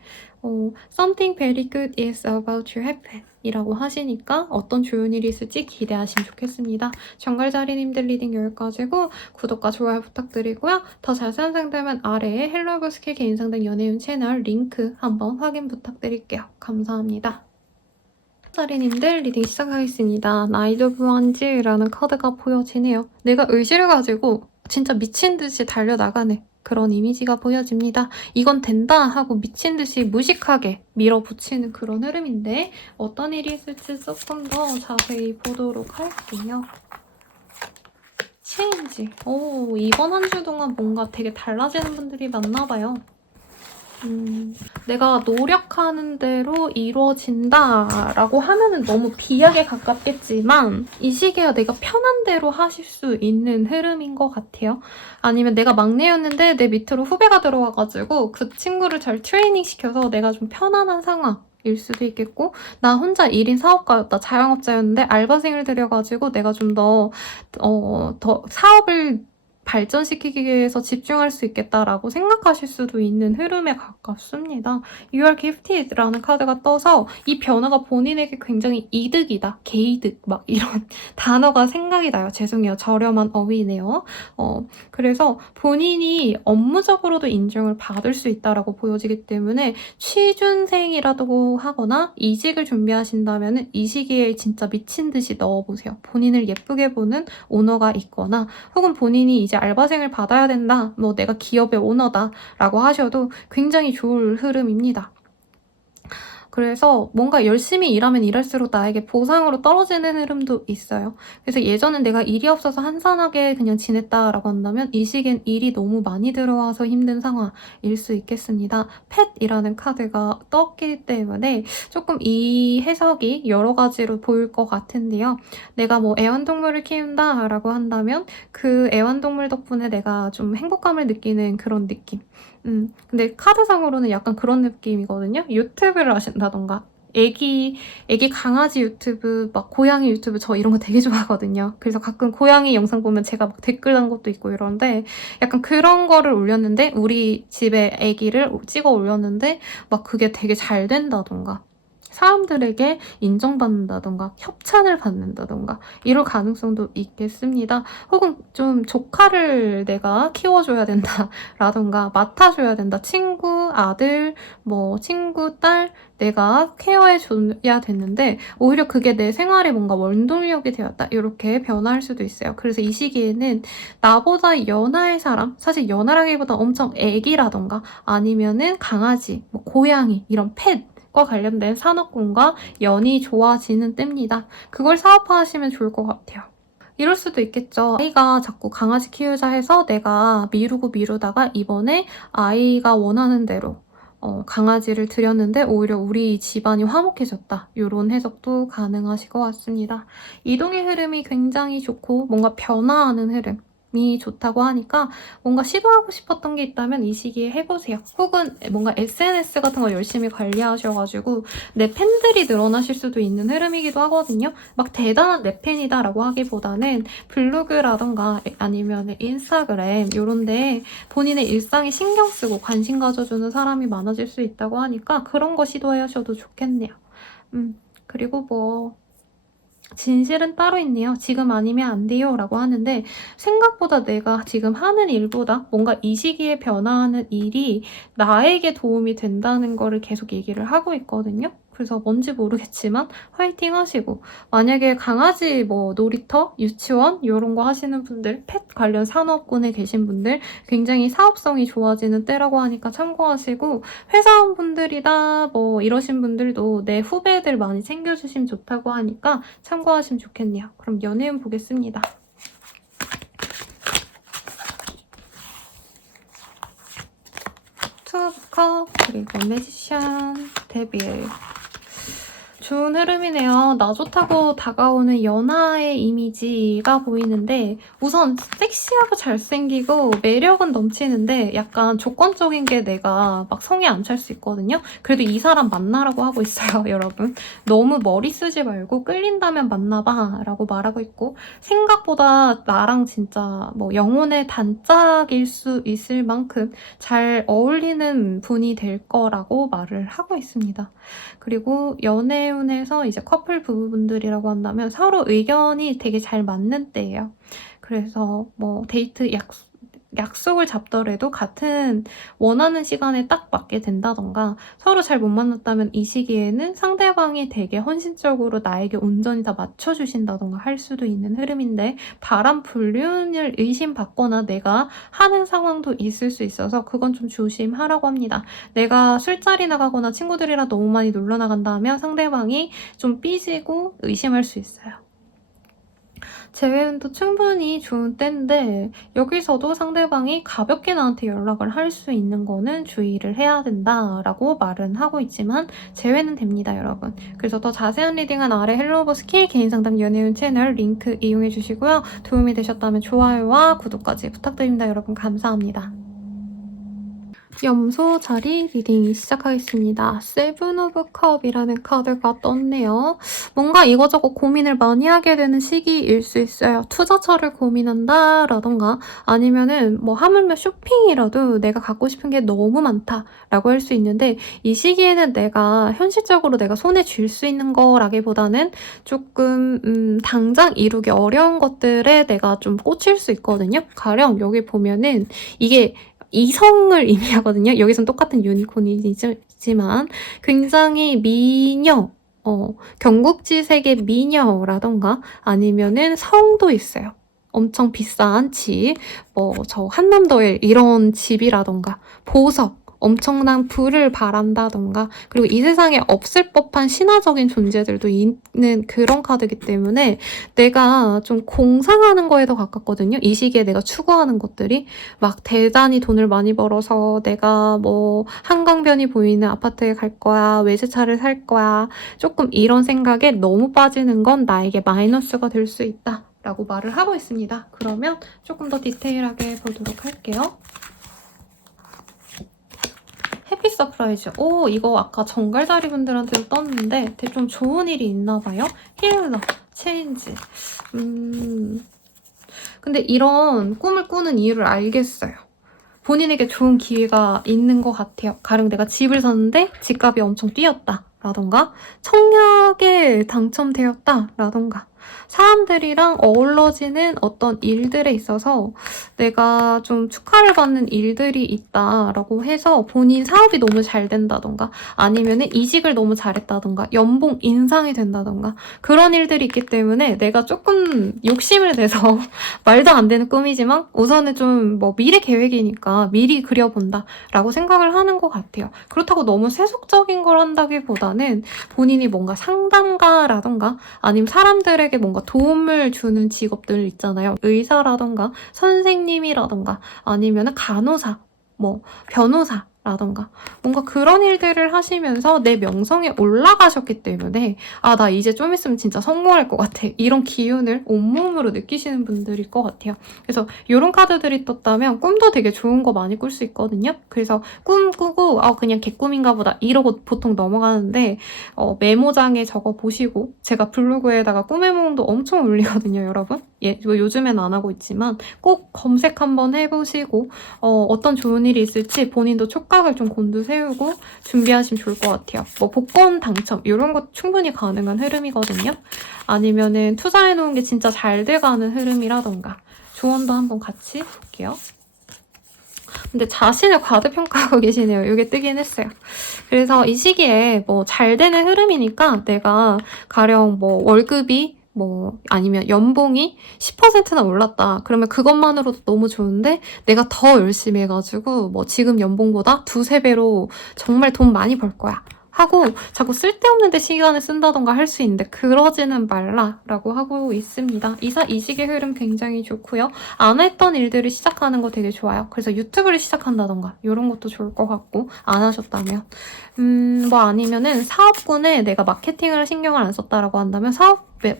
Something very good is about to happen 이라고 하시니까 어떤 좋은 일이 있을지 기대하시면 좋겠습니다. 정갈자리님들 리딩 여기까지고 구독과 좋아요 부탁드리고요. 더 자세한 상담은 아래에 헬로버스킬 개인상담 연애운 채널 링크 한번 확인 부탁드릴게요. 감사합니다. 자리님들 리딩 시작하겠습니다. 나이트 오브 원즈라는 카드가 보여지네요. 내가 의지를 가지고 진짜 미친 듯이 달려나가네. 그런 이미지가 보여집니다. 이건 된다 하고 미친 듯이 무식하게 밀어붙이는 그런 흐름인데 어떤 일이 있을지 조금 더 자세히 보도록 할게요. 체인지. 이번 한 주 동안 뭔가 되게 달라지는 분들이 많나 봐요. 내가 노력하는 대로 이루어진다라고 하면은 너무 비약에 가깝겠지만 이 시기가 내가 편한 대로 하실 수 있는 흐름인 것 같아요. 아니면 내가 막내였는데 내 밑으로 후배가 들어와가지고 그 친구를 잘 트레이닝 시켜서 내가 좀 편안한 상황일 수도 있겠고 나 혼자 1인 사업가였다. 자영업자였는데 알바생을 들여가지고 내가 좀 더 사업을 발전시키기 위해서 집중할 수 있겠다라고 생각하실 수도 있는 흐름에 가깝습니다. You are gifted라는 카드가 떠서 이 변화가 본인에게 굉장히 이득이다, 개이득 막 이런 단어가 생각이 나요. 죄송해요. 저렴한 어휘네요. 그래서 본인이 업무적으로도 인정을 받을 수 있다라고 보여지기 때문에 취준생이라고 하거나 이직을 준비하신다면 이 시기에 진짜 미친 듯이 넣어보세요. 본인을 예쁘게 보는 오너가 있거나 혹은 본인이 이제 알바생을 받아야 된다, 뭐 내가 기업의 오너다 라고 하셔도 굉장히 좋을 흐름입니다. 그래서 뭔가 열심히 일하면 일할수록 나에게 보상으로 떨어지는 흐름도 있어요. 그래서 예전엔 내가 일이 없어서 한산하게 그냥 지냈다라고 한다면 이 시기엔 일이 너무 많이 들어와서 힘든 상황일 수 있겠습니다. 펫이라는 카드가 떴기 때문에 조금 이 해석이 여러 가지로 보일 것 같은데요. 내가 뭐 애완동물을 키운다라고 한다면 그 애완동물 덕분에 내가 좀 행복감을 느끼는 그런 느낌. 근데 카드상으로는 약간 그런 느낌이거든요. 유튜브를 하신다던가 애기 강아지 유튜브, 막 고양이 유튜브, 저 이런 거 되게 좋아하거든요. 그래서 가끔 고양이 영상 보면 제가 막 댓글 단 것도 있고 이러는데 약간 그런 거를 올렸는데 우리 집에 애기를 찍어 올렸는데 막 그게 되게 잘 된다던가 사람들에게 인정받는다던가 협찬을 받는다던가 이럴 가능성도 있겠습니다. 혹은 좀 조카를 내가 키워줘야 된다라던가 맡아줘야 된다. 친구 아들, 뭐 친구 딸 내가 케어해줘야 됐는데 오히려 그게 내 생활에 뭔가 원동력이 되었다. 이렇게 변화할 수도 있어요. 그래서 이 시기에는 나보다 연하의 사람, 사실 연하라기보다 엄청 애기라던가 아니면은 강아지, 뭐 고양이 이런 펫 과 관련된 산업군과 연이 좋아지는 때입니다. 그걸 사업화하시면 좋을 것 같아요. 이럴 수도 있겠죠. 아이가 자꾸 강아지 키우자 해서 내가 미루다가 이번에 아이가 원하는 대로 강아지를 들였는데 오히려 우리 집안이 화목해졌다. 이런 해석도 가능하실 것 같습니다. 이동의 흐름이 굉장히 좋고 뭔가 변화하는 흐름. 이 좋다고 하니까 뭔가 시도하고 싶었던 게 있다면 이 시기에 해보세요. 혹은 뭔가 SNS 같은 거 열심히 관리하셔가지고 내 팬들이 늘어나실 수도 있는 흐름이기도 하거든요. 막 대단한 내 팬이다 라고 하기보다는 블로그라던가 아니면 인스타그램 이런 데 본인의 일상에 신경 쓰고 관심 가져주는 사람이 많아질 수 있다고 하니까 그런 거 시도하셔도 좋겠네요. 그리고 뭐 진실은 따로 있네요. 지금 아니면 안 돼요 라고 하는데 생각보다 내가 지금 하는 일보다 뭔가 이 시기에 변화하는 일이 나에게 도움이 된다는 거를 계속 얘기를 하고 있거든요. 그래서 뭔지 모르겠지만 화이팅 하시고 만약에 강아지 뭐 놀이터, 유치원 이런 거 하시는 분들, 펫 관련 산업군에 계신 분들 굉장히 사업성이 좋아지는 때라고 하니까 참고하시고 회사원분들이다 뭐 이러신 분들도 내 후배들 많이 챙겨주시면 좋다고 하니까 참고하시면 좋겠네요. 그럼 연애운 보겠습니다. 투 오브 컵 그리고 매지션 데빌. 좋은 흐름이네요. 나 좋다고 다가오는 연하의 이미지가 보이는데 우선 섹시하고 잘생기고 매력은 넘치는데 약간 조건적인 게 내가 막 성에 안 찰 수 있거든요. 그래도 이 사람 만나라고 하고 있어요, 여러분. 너무 머리 쓰지 말고 끌린다면 만나봐 라고 말하고 있고 생각보다 나랑 진짜 뭐 영혼의 단짝일 수 있을 만큼 잘 어울리는 분이 될 거라고 말을 하고 있습니다. 그리고 연애운에서 이제 커플 부부분들이라고 한다면 서로 의견이 되게 잘 맞는 때예요. 그래서 뭐 데이트 약속을 잡더라도 같은 원하는 시간에 딱 맞게 된다던가 서로 잘 못 만났다면 이 시기에는 상대방이 되게 헌신적으로 나에게 온전히 다 맞춰주신다던가 할 수도 있는 흐름인데 바람 불륜을 의심받거나 내가 하는 상황도 있을 수 있어서 그건 좀 조심하라고 합니다. 내가 술자리 나가거나 친구들이랑 너무 많이 놀러 나간다면 상대방이 좀 삐지고 의심할 수 있어요. 재회운도 충분히 좋은 때인데 여기서도 상대방이 가볍게 나한테 연락을 할 수 있는 거는 주의를 해야 된다라고 말은 하고 있지만 재회는 됩니다, 여러분. 그래서 더 자세한 리딩은 아래 헬로버 스킬 개인 상담 연애운 채널 링크 이용해 주시고요. 도움이 되셨다면 좋아요와 구독까지 부탁드립니다, 여러분. 감사합니다. 염소 자리 리딩 시작하겠습니다. 세븐 오브 컵이라는 카드가 떴네요. 뭔가 이거저거 고민을 많이 하게 되는 시기일 수 있어요. 투자처를 고민한다 라던가 아니면은 뭐 하물며 쇼핑이라도 내가 갖고 싶은 게 너무 많다 라고 할 수 있는데 이 시기에는 내가 현실적으로 내가 손에 쥘 수 있는 거라기보다는 조금 당장 이루기 어려운 것들에 내가 좀 꽂힐 수 있거든요. 가령 여기 보면은 이게 이성을 의미하거든요. 여기선 똑같은 유니콘이지만 굉장히 미녀, 경국지색의 미녀라던가 아니면은 성도 있어요. 엄청 비싼 집, 저 한남더에 이런 집이라던가 보석, 엄청난 부를 바란다던가 그리고 이 세상에 없을 법한 신화적인 존재들도 있는 그런 카드이기 때문에 내가 좀 공상하는 거에 더 가깝거든요. 이 시기에 내가 추구하는 것들이 막 대단히 돈을 많이 벌어서 내가 뭐 한강변이 보이는 아파트에 갈 거야, 외제차를 살 거야 조금 이런 생각에 너무 빠지는 건 나에게 마이너스가 될 수 있다 라고 말을 하고 있습니다. 그러면 조금 더 디테일하게 보도록 할게요. 해피 서프라이즈. 오, 이거 아까 정갈다리 분들한테도 떴는데 되게 좀 좋은 일이 있나 봐요. 힐러, 체인지. 근데 이런 꿈을 꾸는 이유를 알겠어요. 본인에게 좋은 기회가 있는 것 같아요. 가령 내가 집을 샀는데 집값이 엄청 뛰었다. 라던가 청약에 당첨되었다. 라던가 사람들이랑 어우러지는 어떤 일들에 있어서 내가 좀 축하를 받는 일들이 있다라고 해서 본인 사업이 너무 잘 된다던가 아니면 이직을 너무 잘했다던가 연봉 인상이 된다던가 그런 일들이 있기 때문에 내가 조금 욕심을 내서 말도 안 되는 꿈이지만 우선은 좀 뭐 미래 계획이니까 미리 그려본다라고 생각을 하는 것 같아요. 그렇다고 너무 세속적인 걸 한다기보다는 본인이 뭔가 상담가라던가 아니면 사람들에게 뭔가 도움을 주는 직업들 있잖아요. 의사라던가 선생님이라던가 아니면 간호사, 뭐 변호사 라던가 뭔가 그런 일들을 하시면서 내 명성에 올라가셨기 때문에 아, 나 이제 좀 있으면 진짜 성공할 것 같아. 이런 기운을 온몸으로 느끼시는 분들일 것 같아요. 그래서 이런 카드들이 떴다면 꿈도 되게 좋은 거 많이 꿀 수 있거든요. 그래서 꿈 꾸고 그냥 개꿈인가 보다 이러고 보통 넘어가는데 메모장에 적어보시고 제가 블로그에다가 꿈의 모음도 엄청 올리거든요, 여러분. 예, 요즘엔 안 하고 있지만 꼭 검색 한번 해보시고 어떤 좋은 일이 있을지 본인도 촉각을 좀 곤두세우고 준비하시면 좋을 것 같아요. 뭐 복권 당첨 이런 것 충분히 가능한 흐름이거든요. 아니면은 투자해놓은 게 진짜 잘 돼가는 흐름이라던가 조언도 한번 같이 볼게요. 근데 자신을 과대평가하고 계시네요. 이게 뜨긴 했어요. 그래서 이 시기에 뭐 잘 되는 흐름이니까 내가 가령 뭐 월급이 뭐 아니면 연봉이 10%나 올랐다. 그러면 그것만으로도 너무 좋은데 내가 더 열심히 해가지고 뭐 지금 연봉보다 2~3배로 정말 돈 많이 벌 거야. 하고 자꾸 쓸데없는 데 시간을 쓴다던가 할 수 있는데 그러지는 말라라고 하고 있습니다. 이 시기의 흐름 굉장히 좋고요. 안 했던 일들을 시작하는 거 되게 좋아요. 그래서 유튜브를 시작한다던가 이런 것도 좋을 것 같고 안 하셨다면 뭐 아니면은 사업군에 내가 마케팅을 신경을 안 썼다라고 한다면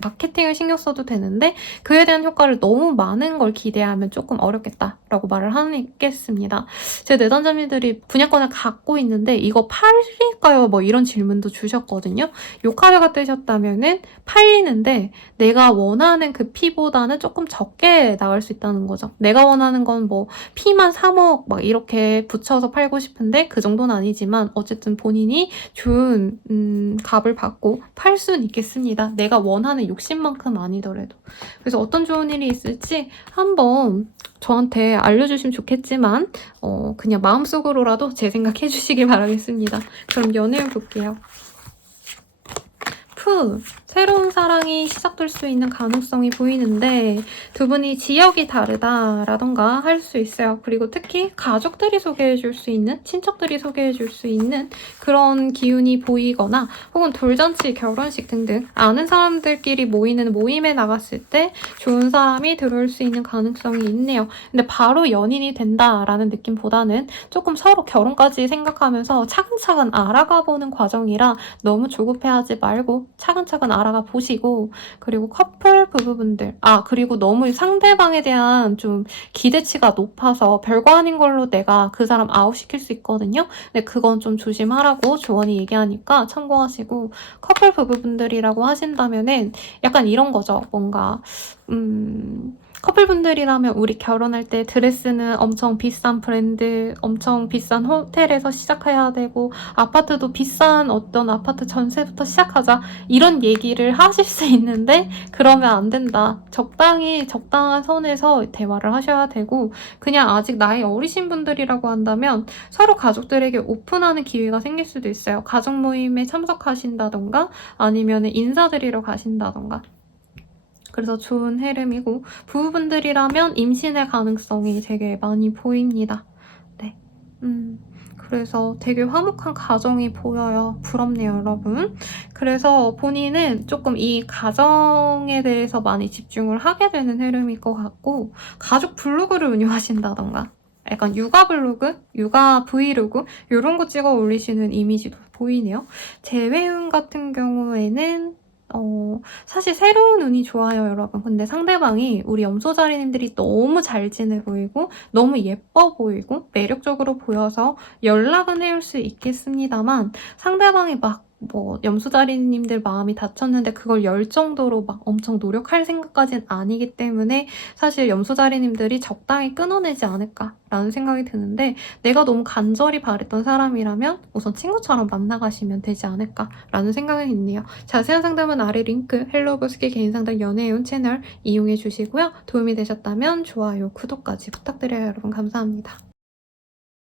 마케팅을 신경 써도 되는데 그에 대한 효과를 너무 많은 걸 기대하면 조금 어렵겠다라고 말을 하겠습니다. 제 내담자님들이 분양권을 갖고 있는데 이거 팔릴까요? 뭐 이런 질문도 주셨거든요. 요 카드가 뜨셨다면은 팔리는데 내가 원하는 그 피보다는 조금 적게 나갈 수 있다는 거죠. 내가 원하는 건 뭐 피만 3억 막 이렇게 붙여서 팔고 싶은데 그 정도는 아니지만 어쨌든 본인이 좋은 값을 받고 팔 수는 있겠습니다. 내가 원하는 욕심만큼 아니더라도. 그래서 어떤 좋은 일이 있을지 한번 저한테 알려주시면 좋겠지만 그냥 마음속으로라도 제 생각 해주시길 바라겠습니다. 그럼 연애운 볼게요. 새로운 사랑이 시작될 수 있는 가능성이 보이는데 두 분이 지역이 다르다라던가 할 수 있어요. 그리고 특히 가족들이 소개해줄 수 있는, 친척들이 소개해줄 수 있는 그런 기운이 보이거나 혹은 돌잔치, 결혼식 등등 아는 사람들끼리 모이는 모임에 나갔을 때 좋은 사람이 들어올 수 있는 가능성이 있네요. 근데 바로 연인이 된다라는 느낌보다는 조금 서로 결혼까지 생각하면서 차근차근 알아가보는 과정이라 너무 조급해하지 말고 차근차근 알아가 보시고, 그리고 커플 부부분들, 그리고 너무 상대방에 대한 좀 기대치가 높아서 별거 아닌 걸로 내가 그 사람 아웃시킬 수 있거든요. 근데 그건 좀 조심하라고 조언이 얘기하니까 참고하시고, 커플 부부분들이라고 하신다면은 약간 이런 거죠. 뭔가 커플분들이라면 우리 결혼할 때 드레스는 엄청 비싼 브랜드, 엄청 비싼 호텔에서 시작해야 되고, 아파트도 비싼 어떤 아파트 전세부터 시작하자, 이런 얘기를 하실 수 있는데 그러면 안 된다. 적당히 적당한 선에서 대화를 하셔야 되고, 그냥 아직 나이 어리신 분들이라고 한다면 서로 가족들에게 오픈하는 기회가 생길 수도 있어요. 가족 모임에 참석하신다던가 아니면 인사드리러 가신다던가. 그래서 좋은 흐름이고, 부부분들이라면 임신의 가능성이 되게 많이 보입니다. 네. 그래서 되게 화목한 가정이 보여요. 부럽네요, 여러분. 그래서 본인은 조금 이 가정에 대해서 많이 집중을 하게 되는 흐름일 것 같고, 가족 블로그를 운영하신다던가, 약간 육아 블로그, 육아 브이로그 이런 거 찍어 올리시는 이미지도 보이네요. 재회운 같은 경우에는 사실 새로운 운이 좋아요, 여러분. 근데 상대방이 우리 염소자리님들이 너무 잘 지내 보이고 너무 예뻐 보이고 매력적으로 보여서 연락은 해올 수 있겠습니다만, 상대방이 막 염소자리님들 마음이 다쳤는데 그걸 열 정도로 막 엄청 노력할 생각까지는 아니기 때문에 사실 염소자리님들이 적당히 끊어내지 않을까라는 생각이 드는데, 내가 너무 간절히 바랬던 사람이라면 우선 친구처럼 만나가시면 되지 않을까라는 생각이 있네요. 자세한 상담은 아래 링크 헬로버스키 개인상담 연애운 채널 이용해 주시고요. 도움이 되셨다면 좋아요, 구독까지 부탁드려요, 여러분. 감사합니다.